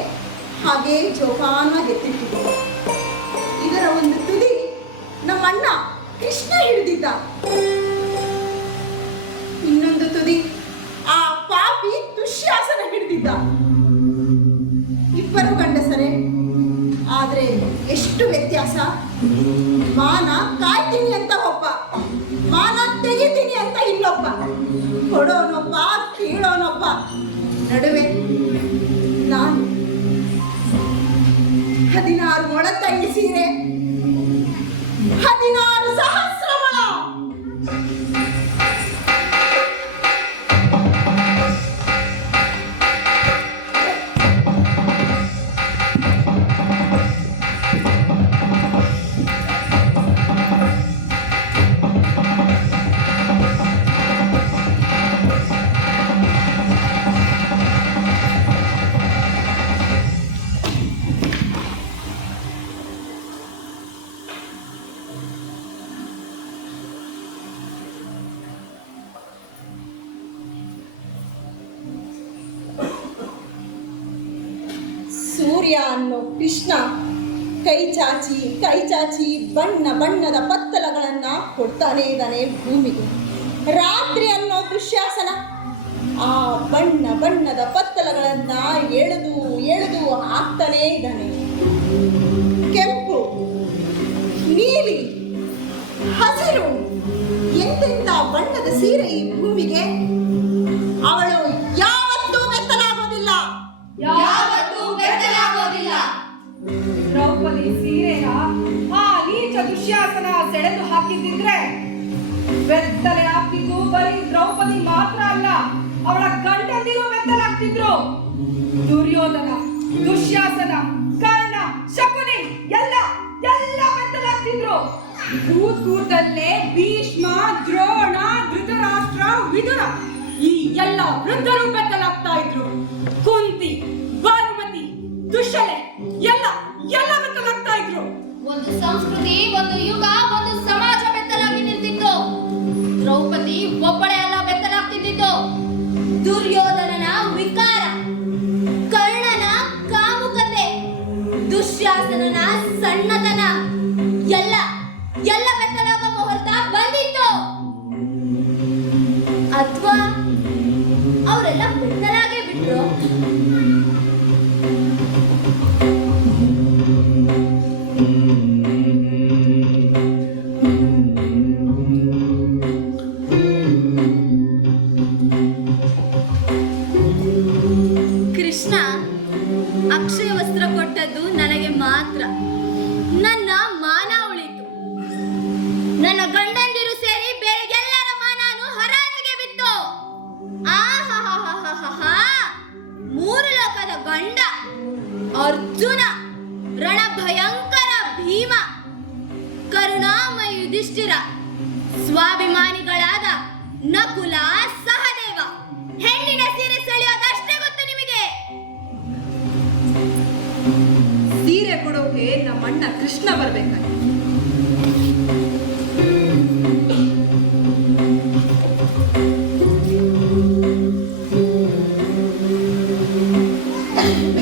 ಹಾಗೆ ಜೋಪಾನವಾಗಿ ಎತ್ತಿಟ್ಟಿದೆ. ಇದರ ಒಂದು ತುದಿ ನಮ್ಮಣ್ಣ ಕೃಷ್ಣ ಹಿಡಿದಿದ್ದ, ಇನ್ನೊಂದು ತುದಿ ಆ ಪಾಪಿ ದುಶ್ಯಾಸನ ಹಿಡಿದಿದ್ದ. ಇಬ್ಬರು ಗಂಡಸರೇ, ಆದ್ರೆ ಎಷ್ಟು ವ್ಯತ್ಯಾಸ. ಮಾನ ಕಾಯ್ತೀನಿ ಅಂತ ಒಬ್ಬ, ಮಾನ ತೆಗಿತೀನಿ ಅಂತ ಇನ್ನೊಬ್ಬ, ಕೊಡೋನೊಬ್ಬ ಕೀಳೋನೊಬ್ಬ, ನಡುವೆ ನಾನು. 16 ಮೊಳ ತಂಗಿ ಸೀರೆ, 16 ಸಹಸ್ರ ಮೊಳ. ಸೂರ್ಯ ಅನ್ನೋ ಕೃಷ್ಣ ಕೈ ಚಾಚಿ ಬಣ್ಣ ಬಣ್ಣದ ಪತ್ತಲಗಳನ್ನ ಕೊಡ್ತಾನೆ ಇದ್ದಾನೆ ಭೂಮಿಗೆ. ರಾತ್ರಿ ಅನ್ನೋ ದುಶ್ಯಾಸನ ಆ ಬಣ್ಣ ಬಣ್ಣದ ಪತ್ತಲಗಳನ್ನ ಎಳೆದು ಹಾಕ್ತಾನೆ ಇದ್ದಾನೆ. ಕೆಂಪು, ನೀಲಿ, ಹಸಿರು, ಎಂತೆಂಥ ಬಣ್ಣದ ಸೀರೆ ಈ ಭೂಮಿಗೆ. ಅವಳು ಯಾವತ್ತೂ ಬೆತ್ತಲಾಗೋದಿಲ್ಲ. ದ್ರೌಪದಿ ಸೀರೆನ ಆ ನೀಚ ದುಶ್ಯಾಸನ ಸೆಳೆದು ಹಾಕಿದ್ದಿದ್ರೆ ಬೆತ್ತಲೆ ಆಗ್ತಿದ್ದು ಬರೀ ದ್ರೌಪದಿ ಮಾತ್ರ ಅಲ್ಲ, ಅವಳ ಗಂಡಂದಿರು ಬೆತ್ತಲಾಗ್ತಿದ್ರು. ದುರ್ಯೋಧನ, ದುಶ್ಯಾಸನ, ಕರ್ಣ, ಶಕುನಿ ಎಲ್ಲ ಬೆತ್ತಲಾಗ್ತಿದ್ರು. ಕೂತಲ್ಲೇ ಭೀಷ್ಮ, ದ್ರೋಣ, ಧೃತರಾಷ್ಟ್ರ, ವಿದುರ ಈ ಎಲ್ಲ ವೃದ್ಧರು ಬೆತ್ತಲಾಗ್ತಾ ಇದ್ರು. ಕುಂತಿ, ಭಾನುಮತಿ, ದುಶ್ಶಲೆ ಎಲ್ಲ ಬೆತ್ತಲಾಗ್ತಾ ಇದ್ರು. ಒಂದು ಸಂಸ್ಕೃತಿ, ಒಂದು ಯುಗ, ಒಂದು ಸಮಾಜ ಬೆತ್ತಲಾಗಿ ನಿಂತಿತ್ತು. ದ್ರೌಪದಿ ಒಬ್ಬಳೇ ಅಲ್ಲ ಬೆತ್ತಲಾಗ್ತಿದ್ದು. ದುರ್ಯೋಧನನ ವಿಕಾರ, ಕರ್ಣನ ಕಾಮುಕತೆ, ದುಶ್ಯಾಸನನ ಸಣ್ಣತನ ಎಲ್ಲ ಬೆತ್ತಲಾಗೋ ಮುಹೂರ್ತ ಬಂದಿತ್ತು. ಅಥವಾ ಅವರೆಲ್ಲ ಬೆತ್ತಲಾಗೇ ಬಿಟ್ರು. ಕೃಷ್ಣ ಅಕ್ಷಯ ವಸ್ತ್ರ ಕೊಟ್ಟದ್ದು ನನಗೆ ಮಾತ್ರ. ನನ್ನ ಮಾನ ಉಳಿತು. ನನ್ನ ಗಂಡಂದಿರು ಸೇರಿ ಬೇರೆ ಎಲ್ಲರ ಮಾನನು ಹರಾಜಿಗೆ ಬಿತ್ತು. ಆಹಾಹಾಹಾಹಾ, 3 ಲೋಕದ ಗಂಡ ಅರ್ಜುನ, ರಣ ಭಯಂಕರ ಭೀಮ, ಕರುಣಾಮಯ ಯುಧಿಷ್ಠಿರ, ಸ್ವಾಭಿಮಾನಿಗಳಾದ ನಕುಲ, ಸಹದೇವ, ಹೆಣ್ಣಿನ ಸೀರೆ ಸೆಳೆಯೋದಷ್ಟೇ ಗೊತ್ತು ನಿಮಗೆ. ಸೀರೆ ಕೊಡೋಕೆ ನಮ್ಮಣ್ಣ ಕೃಷ್ಣ ಬರ್ಬೇಕಾಗಿ.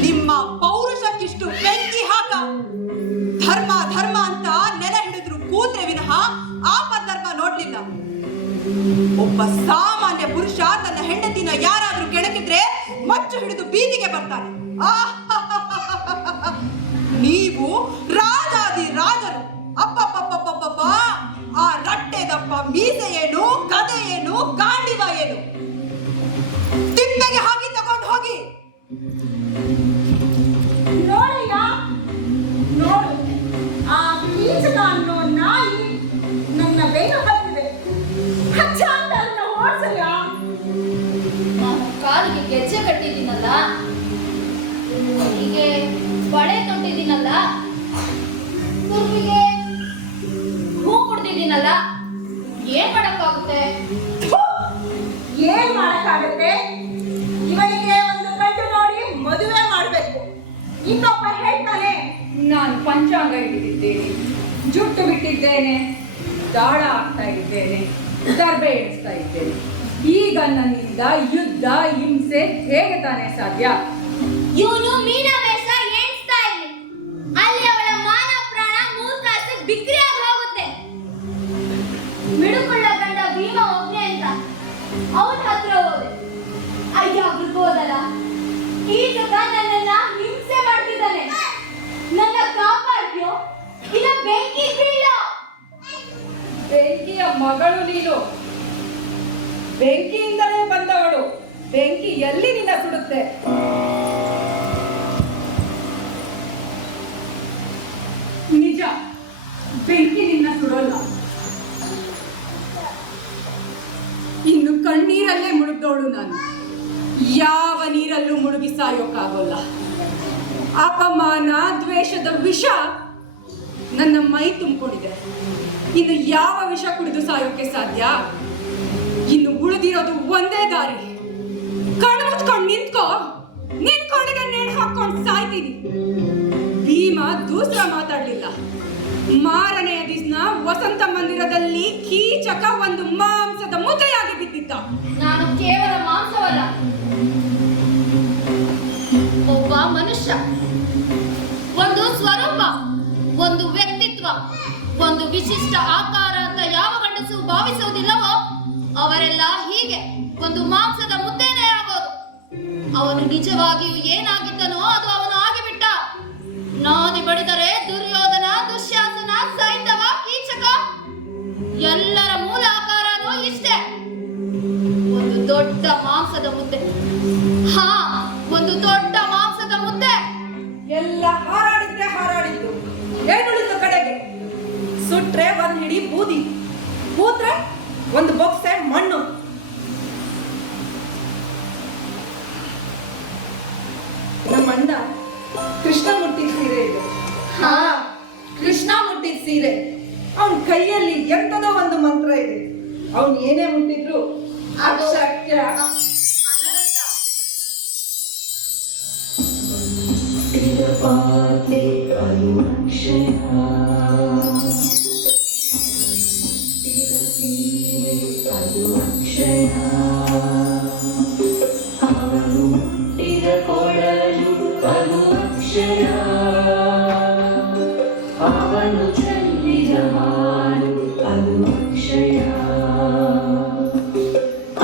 ನಿಮ್ಮ ಪೌರುಷಕ್ಕಿಷ್ಟು ಬೆಂಕಿ ಹಾಕ. ಧರ್ಮ ಅಂತ ನೆಲ ಹಿಡಿದ್ರು ಕೂತ್ರೆ ವಿನಃ ಆಪಧರ್ಮ ನೋಡ್ಲಿಲ್ಲ. ಒಬ್ಬ ಸಾಮಾನ್ಯ ಪುರುಷ ತನ್ನ ಹೆಂಡತಿನ ಯಾರಾದ್ರೂ ಕೆಣಕಿದ್ರೆ ಮಚ್ಚು ಹಿಡಿದು ಬೀದಿಗೆ ಬರ್ತಾನೆ. ನೀವು ರಾಜಾದಿ ರಾಜರು. ಅಪ್ಪಪ್ಪಪ್ಪಪ್ಪಪ್ಪ, ಆ ರಟ್ಟೆದಪ್ಪ ಮೀಸೆ ಏನು, ಕದೆ ಏನು, ಗಾಂಡಿವ ಏನು, ತಿಪ್ಪೆಗೆ ಹಾಕಿ ತಗೊಂಡು ಹೋಗಿ. ನೋಡಯ್ಯ, ನೋಡು, ಆ ಕೀಚಕ ಅನ್ನೋ ನಾಯಿ ನನ್ನ ಬೆನ್ನು ಹತ್ತಿದೆ. ಹಚ್ಚ ಅಂತ ಅದನ್ನ ಓಡಿಸಯ್ಯ. ನಾನು ಕಾಲಿಗೆ ಗೆಜ್ಜೆ ಕಟ್ಟಿದ್ದೀನಲ್ಲ, ಹೀಗೆ ಬಳೆ ತೊಟ್ಟಿದ್ದೀನಲ್ಲ, ತುರುವಿಗೆ ಹೂ ಕುಡ್ದಿದ್ದೀನಲ್ಲ, ಏನ್ ಮಾಡಕ್ಕಾಗುತ್ತೆ? ಏನ್ ಮಾಡಕ್ಕಾಗತ್ತೆ? ಇವನಿಗೆ ಒಂದು ಗಂಡು ನೋಡಿ ಮದುವೆ ಮಾಡ್ಬೇಕು. ಇನ್ನೊಬ್ಬ ಹೇಳ್ತಾನೆ, ನಾನು ಪಂಚಾಂಗ ಹಿಡಿದಿದ್ದೇನೆ, ಜುಟ್ಟು ಬಿಟ್ಟಿದ್ದೇನೆ, ದಾಳ ಆಗ್ತಾ ಇದ್ದೇನೆ, ದರ್ಬೆ ಇಡಿಸ್ತಾ ಇದ್ದೇನೆ. ಈಗ ನನ್ನಿಂದ ಯುದ್ಧ ಹಿಂಸೆ ಹೇಗೆ ತಾನೇ ಸಾಧ್ಯ? ಇವನು ಮೀನಾ ವೇಷ ಎಣಿಸ್ತಾ ಇಲ್ಲಿ. ಅಲ್ಲಿ ಅವಳ ಮಾನ ಪ್ರಾಣ ಮೂರ್ಖಾಸೆ ಬಿಕ್ರಿಯಾಗಿ ಹೋಗುತ್ತೆ. ಮಿಡುಕುಳ್ಳ ಗಂಡ ಭೀಮ ಒಬ್ನೇ ಅಂತ ಅವನ ಹತ್ರ ಹೋದೆ. ಅಯ್ಯ ಹೋದಲ್ಲ, ಕೀಚಕ ನನ್ನನ್ನ ಹಿಂಸೆ ಮಾಡ್ತಿದ್ದಾನೆ. ನನ್ನ ಕಾಪಾಡ್ತೀಯೋ ಇಲ್ಲ ಬೆಂಕಿ ಬೀಳೋ? ಬೆಂಕಿಯ ಮಗಳು ನೀನು, ಬೆಂಕಿಯಿಂದಲೇ ಬಂದವಳು. ಬೆಂಕಿ ಎಲ್ಲಿ ನಿನ್ನ ಸುಡುತ್ತೆ? ನಿಜ, ಬೆಂಕಿ ನಿನ್ನ ಸುಡೋಲ್ಲ. ಇನ್ನು ಕಣ್ಣೀರಲ್ಲೇ ಮುಳುಗ್ದವಳು ನಾನು. ಯಾವ ನೀರಲ್ಲೂ ಮುಳುಗಿ ಸಾಯೋಕ್ಕಾಗೋಲ್ಲ. ಅಪಮಾನ ದ್ವೇಷದ ವಿಷ ನನ್ನ ಮೈ ತುಂಬಿಕೊಂಡಿದೆ. ಇನ್ನು ಯಾವ ವಿಷ ಕುಡಿದು ಸಾಯೋಕೆ ಸಾಧ್ಯ? ಇನ್ನು ಉಳಿದಿರೋದು ಒಂದೇ ದಾರಿ. ಕಣ್ಣು ಮುಚ್ಕೊಂಡು ನಿಂತ್ಕೋ, ನಿಂತ್ಕೊಂಡಿಗೆ ನೇಣು ಹಾಕೊಂಡು ಸಾಯ್ತೀನಿ. ಭೀಮ ದೂಸರ ಮಾತಾಡ್ಲಿಲ್ಲ. ಮಾರನೆಯ ದಿನ ವಸಂತ ಮಂದಿರದಲ್ಲಿ ಕೀಚಕ ಒಂದು ಮಾಂಸದ ಮುದ್ದೆಯಾಗಿ ಬಿದ್ದಿದ್ದ. ನಾನು ಕೇವಲ ಮಾಂಸವಲ್ಲ, ಒಬ್ಬ ಮನುಷ್ಯ. ಒಂದು ಸ್ವರೂಪ, ಒಂದು ವ್ಯಕ್ತಿತ್ವ, ಒಂದು ವಿಶಿಷ್ಟ ಆಕಾರ ಅಂತ ಯಾವ ಗಂಡಸು ಭಾವಿಸುವುದಿಲ್ಲವೋ ಅವರೆಲ್ಲ ಹೀಗೆ ಒಂದು ಮಾಂಸದ ಮುದ್ದೆನೇ ಆಗೋದು. ಅವನು ನಿಜವಾಗಿಯೂ ಏನಾಗಿದ್ದನೋ ಅದು ಅವನು ಆಗಿಬಿಟ್ಟ. ನಾದಿ ಬಡಿದರೆ ದುರ್ಯೋಧನ, ದುಶ್ಯಾಸನ, ಸೈಂಧವ, ಕೀಚಕ ಎಲ್ಲರ ಮೂಲ ಆಕಾರನೂ ಇಷ್ಟೇ, ಒಂದು ದೊಡ್ಡ ಮಾಂಸದ ಮುದ್ದೆ. ಹಾ, ಒಂದು ದೊಡ್ಡ ಮಾಂಸದ ಮುದ್ದೆ. ಎಲ್ಲ ಹಾರಾಡಿದ್ರೆ ಹಾರಾಡಿದ್ದು, ಏನುಳಿದು ಕಡೆಗೆ? ಸುಟ್ರೆ ಒಂದ್ ಹಿಡಿ ಬೂದಿ, ಕೂತ್ರೆ ಒಂದು ಬೊಕ್ಸೆ ಮಣ್ಣು. ನಮ್ಮ ಅಣ್ಣ ಕೃಷ್ಣ ಮುಟ್ಟಿದ ಸೀರೆ ಇದೆ. ಹಾ, ಕೃಷ್ಣ ಮುಟ್ಟಿದ ಸೀರೆ. ಅವನ ಕೈಯಲ್ಲಿ ಎಂತದೋ ಒಂದು ಮಂತ್ರ ಇದೆ. ಅವನ್ ಏನೇ ಮುಟ್ಟಿದ್ರು ಅಕ್ಷರ ತಿರುಪಾತೆ ಅನುಕ್ಷಯ ತಿರುಸೀರೆ ಅದು ಅಕ್ಷಯ ಅವನು ಮುಟ್ಟಿದ ಕೊಡಲು ಅದು ಅಕ್ಷಯ ಅವನು ಚೆಲ್ಲಿದ ಹಾಲು ಅದು ಅಕ್ಷಯ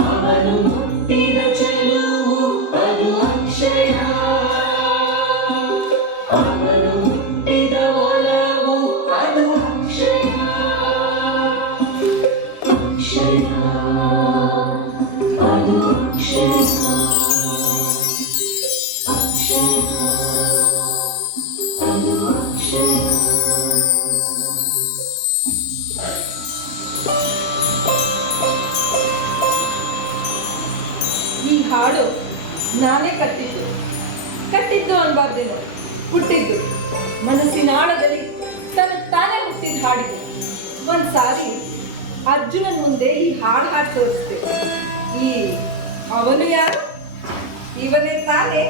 ಅವನು ಮುಟ್ಟಿದ ಚೆಲುವು ಅದು ಅಕ್ಷಯ ಅವನು ಹುಟ್ಟಿದ ಒಲವು ಅದು ಅಕ್ಷಯ ಅಕ್ಷಯ ಅದು ಅಕ್ಷಯ ಅಕ್ಷಯ ಅದು ಅಕ್ಷಯ. ಈ ಹಾಡು ನಾನೇ ಕಟ್ಟಿದ್ದು ಅನ್ಬಾರ್ದೇನೋ, ಹುಟ್ಟಿದ್ದು ಮನಸ್ಸಿನಾಳದಲ್ಲಿ ತಾನೇ ಹುಟ್ಟಿದ ಹಾಡಿದ್ದು. ಒಂದ್ಸಾರಿ ಅರ್ಜುನನ್ ಮುಂದೆ ಈ ಹಾಡು ತೋರಿಸ್ದೆ. ಅವನು ಯಾರು? ಇವನೇ ತಾನೇ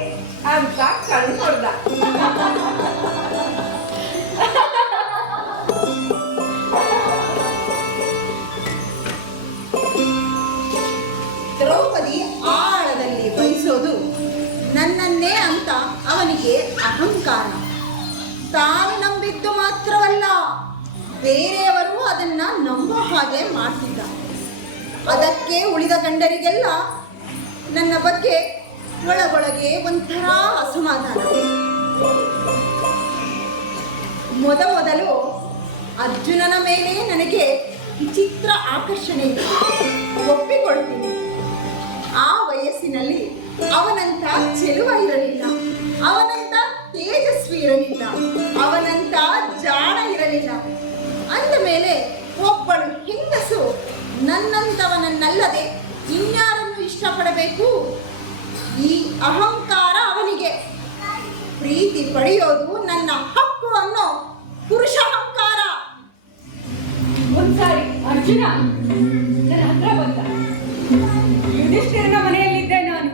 ಅಂತ ಕಣ್ಣು ಹೊಡ್ದ. ದ್ರೌಪದಿ ಆಳದಲ್ಲಿ ಬಯಸೋದು ನನ್ನನ್ನೇ ಅಂತ ಅವನಿಗೆ ಅಹಂಕಾರ. ತಾನು ನಂಬಿದ್ದು ಮಾತ್ರವಲ್ಲ, ಬೇರೆಯವರು ಅದನ್ನ ನಂಬೋ ಹಾಗೆ ಮಾಡ್ತಿದ್ದ. ಅದಕ್ಕೆ ಉಳಿದ ಗಂಡರಿಗೆಲ್ಲ ನನ್ನ ಬಗ್ಗೆ ಒಳಗೊಳಗೆ ಒಂಥರ ಅಸಮಾಧಾನ. ಮೊದಲು ಅರ್ಜುನನ ಮೇಲೆ ನನಗೆ ವಿಚಿತ್ರ ಆಕರ್ಷಣೆ ಇದೆ, ಒಪ್ಪಿಕೊಳ್ತೀನಿ. ಆ ವಯಸ್ಸಿನಲ್ಲಿ ಅವನಂತ ಚೆಲುವ ಇರಲಿಲ್ಲ, ಅವನಂತ ತೇಜಸ್ವಿ ಇರಲಿಲ್ಲ, ಅವನಂತ ಜಾಣ ಇರಲಿಲ್ಲ. ಅಂದ ಮೇಲೆ ಒಬ್ಬಳು ಹೆಂಗಸು ನನ್ನಂತವನನ್ನಲ್ಲದೆ ಇನ್ಯಾರನ್ನು ಇಷ್ಟಪಡಬೇಕು? ಈ ಅಹಂಕಾರ ಅವನಿಗೆ. ಪ್ರೀತಿ ಪಡೆಯೋದು ನನ್ನ ಹಕ್ಕು ಅನ್ನೋ ಪುರುಷ ಅಹಂಕಾರ. ಒಂದ್ಸಾರಿ ಅರ್ಜುನ ನನ್ನ ಹತ್ರ ಬಂದ. ಯುಧಿಷ್ಠಿರನ ಮನೆಯಲ್ಲಿದ್ದೆ ನಾನು.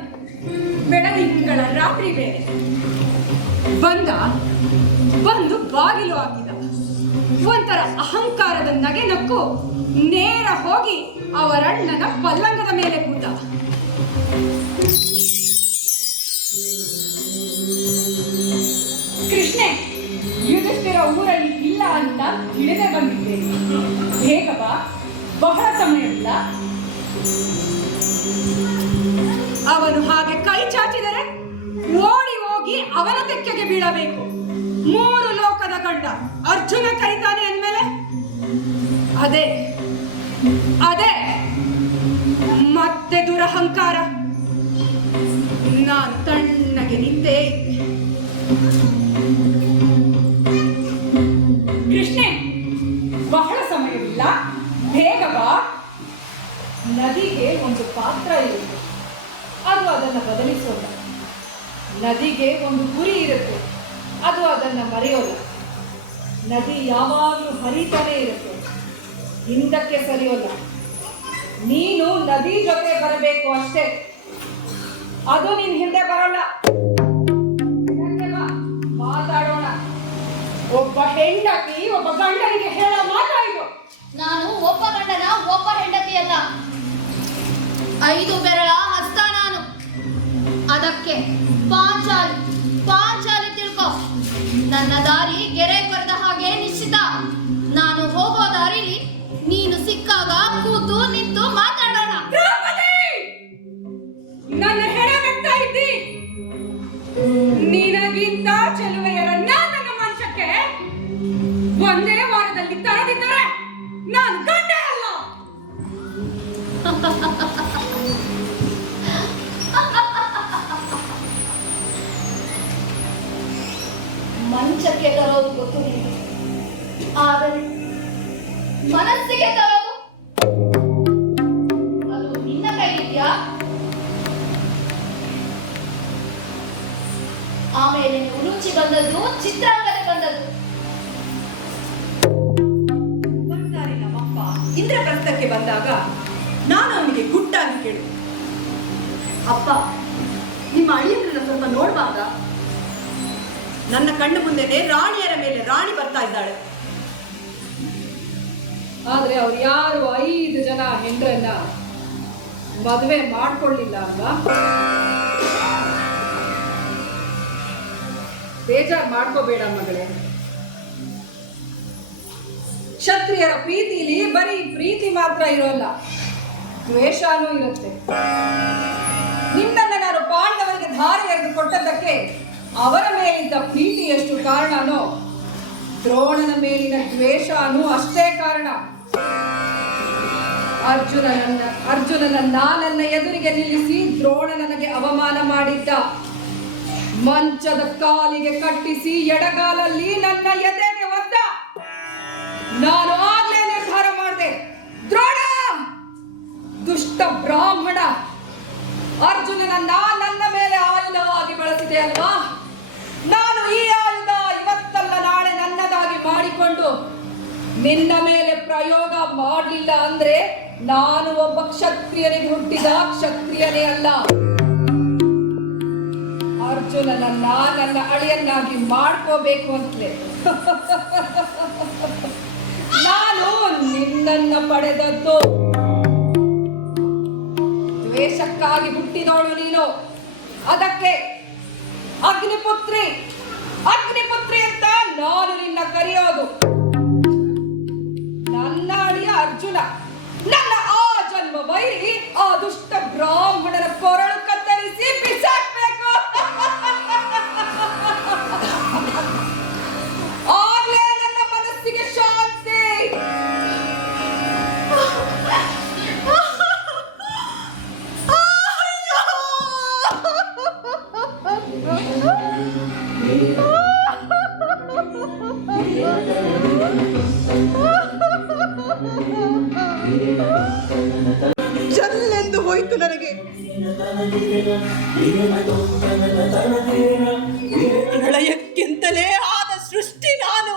ಬೆಳದಿಂಗಳ ರಾತ್ರಿ ಬೇರೆ. ಬಂದು ಬಾಗಿಲು ಹಾಕಿದ. ಒಂಥರ ಅಹಂಕಾರದ ನಗೆ ನಕ್ಕು ನೇರ ಹೋಗಿ ಅವರಣ್ಣನ ಪಲ್ಲಂಗದ ಮೇಲೆ ಕೂತ. ಕೃಷ್ಣೆ, ಯುಧಿಷ್ಠಿರ ಊರಲ್ಲಿ ಇಲ್ಲ ಅಂತ ತಿಳಿದೇ ಬಂದಿದ್ದೇನೆ. ಬೇಗ ಬಾ, ಬಹಳ ಸಮಯ ಇಲ್ಲ. ಅವನು ಹಾಗೆ ಕೈ ಚಾಚಿದರೆ ಓಡಿ ಹೋಗಿ ಅವನ ತೆಕ್ಕೆಗೆ ಬೀಳಬೇಕು. 3 ಲೋಕದ ಗಂಡ ಅರ್ಜುನ ಕರೀತಾನೆ ಅಂದ್ಮೇಲೆ ಅದೇ ಅದೇ ಮತ್ತೆ ದುರಹಂಕಾರ. ನಾನು ತಣ್ಣಗೆ ನಿಂತೇ ಇದ್ದೆ. ಕೃಷ್ಣೆ, ಬಹಳ ಸಮಯವಿಲ್ಲ, ಬೇಗ ಬಾ. ನದಿಗೆ ಒಂದು ಪಾತ್ರ ಇರುತ್ತೆ, ಅದು ಅದನ್ನು ಬದಲಿಸೋಲ್ಲ. ನದಿಗೆ ಒಂದು ಗುರಿ ಇರುತ್ತೆ, ಅದು ಅದನ್ನು ಮರೆಯೋಲ್ಲ. ನದಿ ಯಾವಾಗಲೂ ಹರಿತಾನೇ ಇರುತ್ತೆ, ಹಿಂದಕ್ಕೆ ಸರಿಯೋಲ್ಲ. ನೀನು ನದಿ ಜೊತೆ ಬರಬೇಕು ಅಷ್ಟೇ, ಅದು ನಿನ್ ಹಿಂದೆ ಬರೋಲ್ಲ. ಮಾತಾಡೋಣ. ಒಬ್ಬ ಹೆಂಡತಿ ಒಬ್ಬ ಗಂಡನಿಗೆ ಹೇಳೋ ಮಾತಾಡಿದು. ನಾನು ಒಬ್ಬ ಗಂಡನ ಒಬ್ಬ ಹೆಂಡತಿಯಲ್ಲ, 5 ಬೆರಳ ಹಸ್ತ ನಾನು. ಅದಕ್ಕೆ ಪಾಂಚಾಲಿ ತಿಳ್ಕೊ. ನನ್ನ ದಾರಿ ಗೆರೆ ಕೊರೆದ ಹಾಗೆ ನಿಶ್ಚಿತ. ನಾನು ಹೋಗೋ ದಾರಿಲಿ ನೀನು ಸಿಕ್ಕಾಗ ಕೂತು ನಿಂತು ಮಾತಾಡೋಣ. ನನ್ನ ಹೆಣವೆತ್ತಾ ಇದ್ದಿ. ನಿನಗಿಂತ ಚೆಲುವೆಯರ ನನ್ನ ಮಂಚಕ್ಕೆ ಒಂದೇ ವಾರದಲ್ಲಿ ತರದಿದ್ದರೆ ನಾನು ಗಂಡ ಅಲ್ಲ. ಮಂಚಕ್ಕೆ ತರೋದು ಗೊತ್ತು ನಿನಗೆ, ಆದರೆ ಮನಸ್ಸಿಗೆ ತರೋದು ಅದು ನಿನ್ನ ಕೈಲಿದ್ಯಾ? ಆಮೇಲೆ ಉರುಚಿ ಬಂದದ್ದು, ಚಿತ್ರಾಂಗದೆ ಬಂದದ್ದು. ಒಂದ್ಸಾರಿ ನಮ್ಮಪ್ಪ ಇಂದ್ರಪ್ರಸ್ಥಕ್ಕೆ ಬಂದಾಗ ನಾನು ಅವನಿಗೆ ಗುಟ್ಟಾಗಿ ಕೇಳಿದೆ, ಅಪ್ಪ ನಿಮ್ಮ ಅಳಿಯಂದ್ರನ್ನ ಸ್ವಲ್ಪ ನೋಡ್ಬಾರ್ದ? ನನ್ನ ಕಣ್ಣು ಮುಂದೆನೆ ರಾಣಿಯರ ಮೇಲೆ ರಾಣಿ ಬರ್ತಾ ಇದ್ದಾಳೆ. ಆದ್ರೆ ಅವ್ರು ಯಾರು 5 ಜನ ಹೆಂಡ್ರನ್ನ ಮದುವೆ ಮಾಡ್ಕೊಳ್ಳಿಲ್ಲ ಅಲ್ವಾ? ಬೇಜಾರು ಮಾಡ್ಕೋಬೇಡ ಮಗಳೇ. ಕ್ಷತ್ರಿಯರ ಪ್ರೀತಿಲಿ ಬರೀ ಪ್ರೀತಿ ಮಾತ್ರ ಇರೋಲ್ಲ, ದ್ವೇಷನೂ ಇರುತ್ತೆ. ನಿನ್ನನ್ನು ನಾನು ಪಾಂಡವರಿಗೆ ಧಾರೆ ಎರೆದು ಕೊಟ್ಟದ್ದಕ್ಕೆ ಅವರ ಮೇಲಿದ್ದ ಪ್ರೀತಿ ಎಷ್ಟು ಕಾರಣನೋ, ದ್ರೋಣನ ಮೇಲಿನ ದ್ವೇಷನೂ ಅಷ್ಟೇ ಕಾರಣ. ಅರ್ಜುನನನ್ನ ನನ್ನ ಎದುರಿಗೆ ನಿಲ್ಲಿಸಿ ದ್ರೋಣ ನನಗೆ ಅವಮಾನ ಮಾಡಿದ್ದ. ಮಂಚದ ಕಾಲಿಗೆ ಕಟ್ಟಿಸಿ ಎಡಗಾಲಲ್ಲಿ ನನ್ನ ಎದೆಗೆ ಒದ್ದ. ನಾನು ಆಗ್ಲೇ ನಿರ್ಧಾರ ಮಾಡಿದೆ, ದ್ರೋಣ ದುಷ್ಟ ಬ್ರಾಹ್ಮಣ ಅರ್ಜುನನನ್ನ ನನ್ನ ಮೇಲೆ ಆಯುಧವಾಗಿ ಬಳಸಿದೆ ಅಲ್ವಾ? ನಾನು ಈ ಆಯುಧ ಇವತ್ತಲ್ಲ ನಾಳೆ ನನ್ನದಾಗಿ ಮಾಡಿಕೊಂಡು ನಿನ್ನ ಮೇಲೆ ಪ್ರಯೋಗ ಮಾಡಲಿಲ್ಲ ಅಂದ್ರೆ ನಾನು ಒಬ್ಬ ಕ್ಷತ್ರಿಯನಿಗೆ ಹುಟ್ಟಿದ ಕ್ಷತ್ರಿಯನೇ ಅಲ್ಲ. ಅರ್ಜುನನನ್ನ ನನ್ನ ಅಳಿಯನ್ನಾಗಿ ಮಾಡ್ಕೋಬೇಕು ಅಂತಲೇ ನಾನು ನಿನ್ನನ್ನ ಪಡೆದದ್ದು. ದ್ವೇಷಕ್ಕಾಗಿ ಹುಟ್ಟಿದವಳು ನೀನು, ಅದಕ್ಕೆ ಅಗ್ನಿಪುತ್ರಿ ಅಂತ ನಾನು ನಿನ್ನ ಕರೆಯೋದು. ನನ್ನ ಅಳಿಯ ಅರ್ಜುನ, ನನ್ನ ಆ ಜನ್ಮ ವೈರಿ, ಆ ದುಷ್ಟ ಬ್ರಾಹ್ಮಣರ ಕೊರಳು ಕತ್ತರಿಸಿ ಬಿಸಾಕ್ಬೇಕು. ಆಗ್ಲೇ ನನ್ನ ಮನಸ್ಸಿಗೆ ಶಾಂತಿ. ಜಲ್ಲೆಂದು ಹೋಯ್ತು ನನಗೆ. ಪ್ರಳಯಕ್ಕಿಂತಲೇ ಆದ ಸೃಷ್ಟಿ ನಾನು.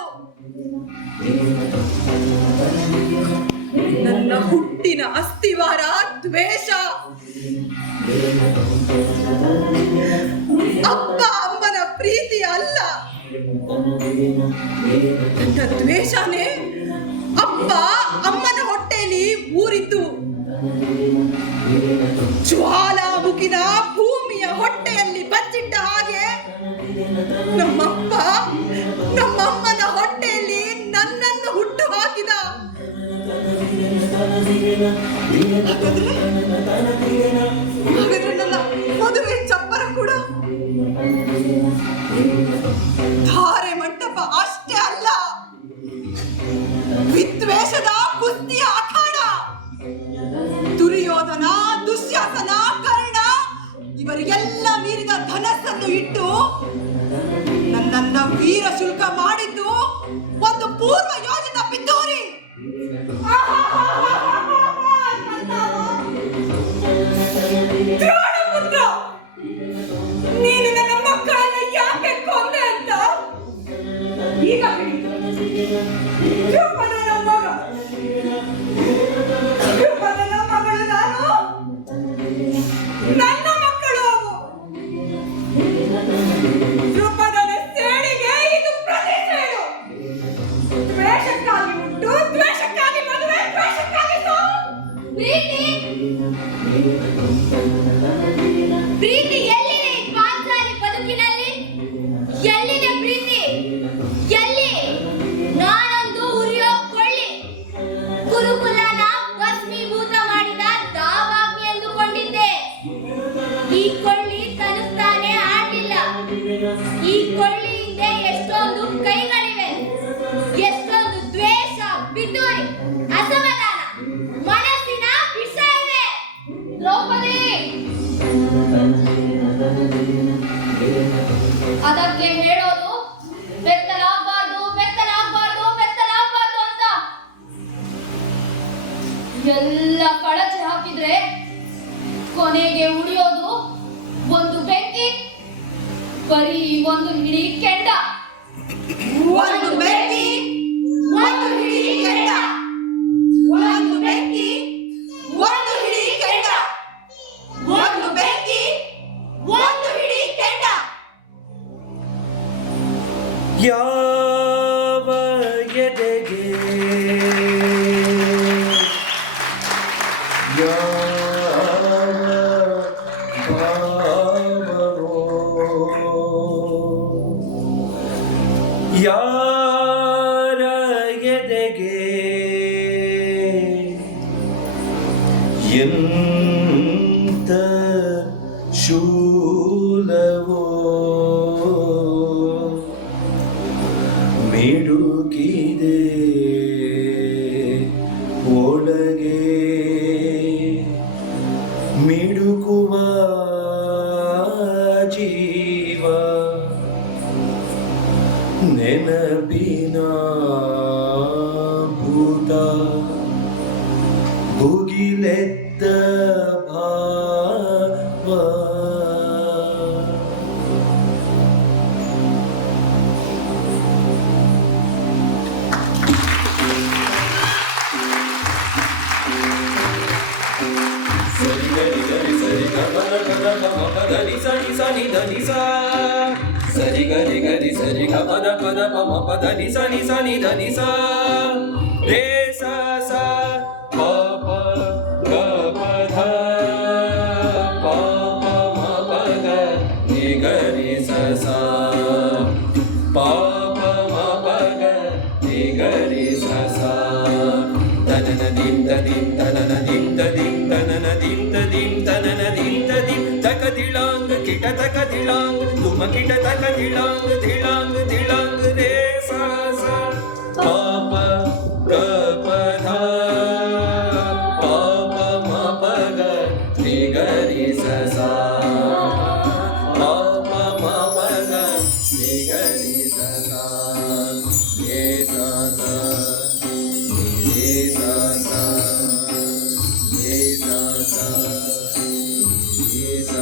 ನನ್ನ ಹುಟ್ಟಿನ ಅಸ್ಥಿವಾರ ದ್ವೇಷ. ಅಪ್ಪ ಅಮ್ಮನ ಪ್ರೀತಿ ಅಲ್ಲ, ನನ್ನ ದ್ವೇಷನೇ. ಅಪ್ಪ ಅಮ್ಮನ ಹೊಟ್ಟೆಯಲ್ಲಿ ಊರಿದ್ದು ಜ್ವಾಲಾಮುಖಿನ ಭೂಮಿಯ ಹೊಟ್ಟೆಯಲ್ಲಿ ಬಚ್ಚಿಟ್ಟ ಹಾಗೆ ನಮ್ಮಮ್ಮನ ಹೊಟ್ಟೆಯಲ್ಲಿ ನನ್ನನ್ನು ಹುಟ್ಟು ಹಾಕಿದ. ಹಾಗಾದ್ರೆ ನನ್ನ ಮದುವೆ ಚಪ್ಪರ ಕೂಡ ಧಾರೆ ಮಂಟಪ ಅಷ್ಟೇ ಅಲ್ಲ, ವಿದ್ವೇಷದ ಕುಸ್ತಿಯ ಅಖಾಡ. ದುರ್ಯೋಧನ, ದುಶ್ಯಾಸನ, ಕರ್ಣ ಇವರಿಗೆಲ್ಲ ಮೀರಿದ ಧನಸ್ಸನ್ನು ಇಟ್ಟು ನನ್ನನ್ನ ವೀರ ಶುಲ್ಕ ಮಾಡಿದ್ದು ಒಂದು ಪೂರ್ವ ಯೋಜಿತ ಪಿತೂರಿ. ದ್ರೋಣಪುತ್ರ, ನೀನು ನನ್ನ ಮಕ್ಕಳನ್ನು ಯಾಕೆ ಕೊಂದೆ ಅಂತ ಈಗ ಹೇಳಿದ್ದು. ದ್ರೌಪದನ ಮಗ, ದ್ರೌಪದನ ಮಗಳು ನಾನು, ನನ್ನ ಮಕ್ಕಳು ಅವು. ದ್ರೌಪದನ ಸೇಡಿಗೆ ಇದು ಪ್ರತಿಸೇಡು. ದ್ವೇಷಕ್ಕಾಗಿ ಹುಟ್ಟು, ದ್ವೇಷಕ್ಕಾಗಿ ಮದುವೆ, ದ್ವೇಷಕ್ಕಾಗಿ ಸಾವು. ಪ್ರೀತಿ ಪ್ರೀತಿ ಎಲ್ಲಿದೆ ಈ ಪಾಂಚಾಲಿ ಬದುಕಿನಲ್ಲಿ? ಎಲ್ಲಿದೆ ಪ್ರೀತಿ? ಎಲ್ಲಿ? ನಾನೊಂದು ಉರಿಯೋ ಕೊಳ್ಳಿ, ಗುರುಕುಲನ ಭಸ್ಮೀಭೂತ ಮಾಡಿದ ದಾವಾಗ್ನಿ ಎಂದುಕೊಂಡಿದ್ದೆ. ಈ ಕೊಳ್ಳಿ ತನುಸ್ತಾನೆ ಆಡಿಲ್ಲ. ಈ ಕೊಳ್ಳಿ ಹಿಂದೆ ಎಷ್ಟೊಂದು ಕೈಗಳಿವೆ, ಎಷ್ಟೊಂದು ದ್ವೇಷ, ಪಿತೂರಿ, ಅಸಮಾಧಾನ, ಮನಸ್ಸಿನ ವಿಷ ಇವೆ. ದ್ರೌಪದಿ, ಅದಕ್ಕೆ ಹೇಳೋದು ಬೆತ್ತಲಾಗಬಾರ್ದು, ಬೆತ್ತಲಾಗಬಾರ್ದು, ಬೆತ್ತಲಾಗಬಾರ್ದು ಅಂತ. ಎಲ್ಲ ಕಳಚಿ ಹಾಕಿದ್ರೆ ಕೊನೆಗೆ ಉಳಿಯೋದು ಒಂದು ಬೆಂಕಿ, ಬರೀ ಒಂದು ಹಿಡಿ ಕೆಂಡ. ಒಂದು ಬೆಂಕಿ, ಒಂದು ಹಿಡಿ ಕೆಂಡ. ಒಂದು ಬೆಂಕಿ, ಒಂದು ಹಿಡಿ ಕೆಂಡ. ಒಂದು ಬೆಂಕಿ, ಒಂದು ಹಿಡಿ ಕೆಂಡ. ಯಾವ ಎದೆಗೆ ಯಾವ ಭಾವವೋ, ಯಾರ ಎದೆಗೆ ಎಂತ ಶೂಲವೋ ಮಿಡುಕಿದೆ ಒಳಗೆ ಮಿಡುಕುವ ಜೀವ, ನೆನಪಿನ ಭೂತ, ಭುಗಿಲೆದ್ದ ಭಾವ. ಸರಿ ಗರಿ ಗರಿ ಸರಿ ಗ ಪದ ಪದ ಪ ಮ ಪದ ನಿ ಸ ನಿ ಸ ನಿ ದ ನಿ ಸ ರೇ ಸ ಸ ಪ ಪ ಗ ಪ ಧ ಪ ಪ ಮ ಪ ಗ ನಿ ಗ ರಿ ಸ ಸ ಪ ಪ ಮ ಪ ಗ ನಿ ಗ ರಿ ಸ ಸ ತನನ ದಿಂದ ದಿಂ ತನನ ದಿಂದ ದಿಂ ತನನ ದಿಂದ ದಿಂ ತನನ ದಿಂದ ದಿಂ ತಕ ದಿಳಾಂಗ ಕಿಟ ತಕ ದಿಳಾಂಗ ತುಮ ಕಿಟ ತಕ ದಿಳಾಂಗ ದಿಳಾಂಗ ದಿಳಾಂಗ ರೇ ಸ ಸ ಪ ಪ ಗ ಪ ಧ ಪ ಪ ಮ ಪ ಗ ನಿ ಗ ರಿ ಸ ಸ ಪ ಪ ಮ ಪ ಗ ನಿ ಗ ರಿ ಸ ಸ ರೇ ಸ ಸ ರೇ ಸ ಸ ರೇ ಸ ಸ ರೇ ಸ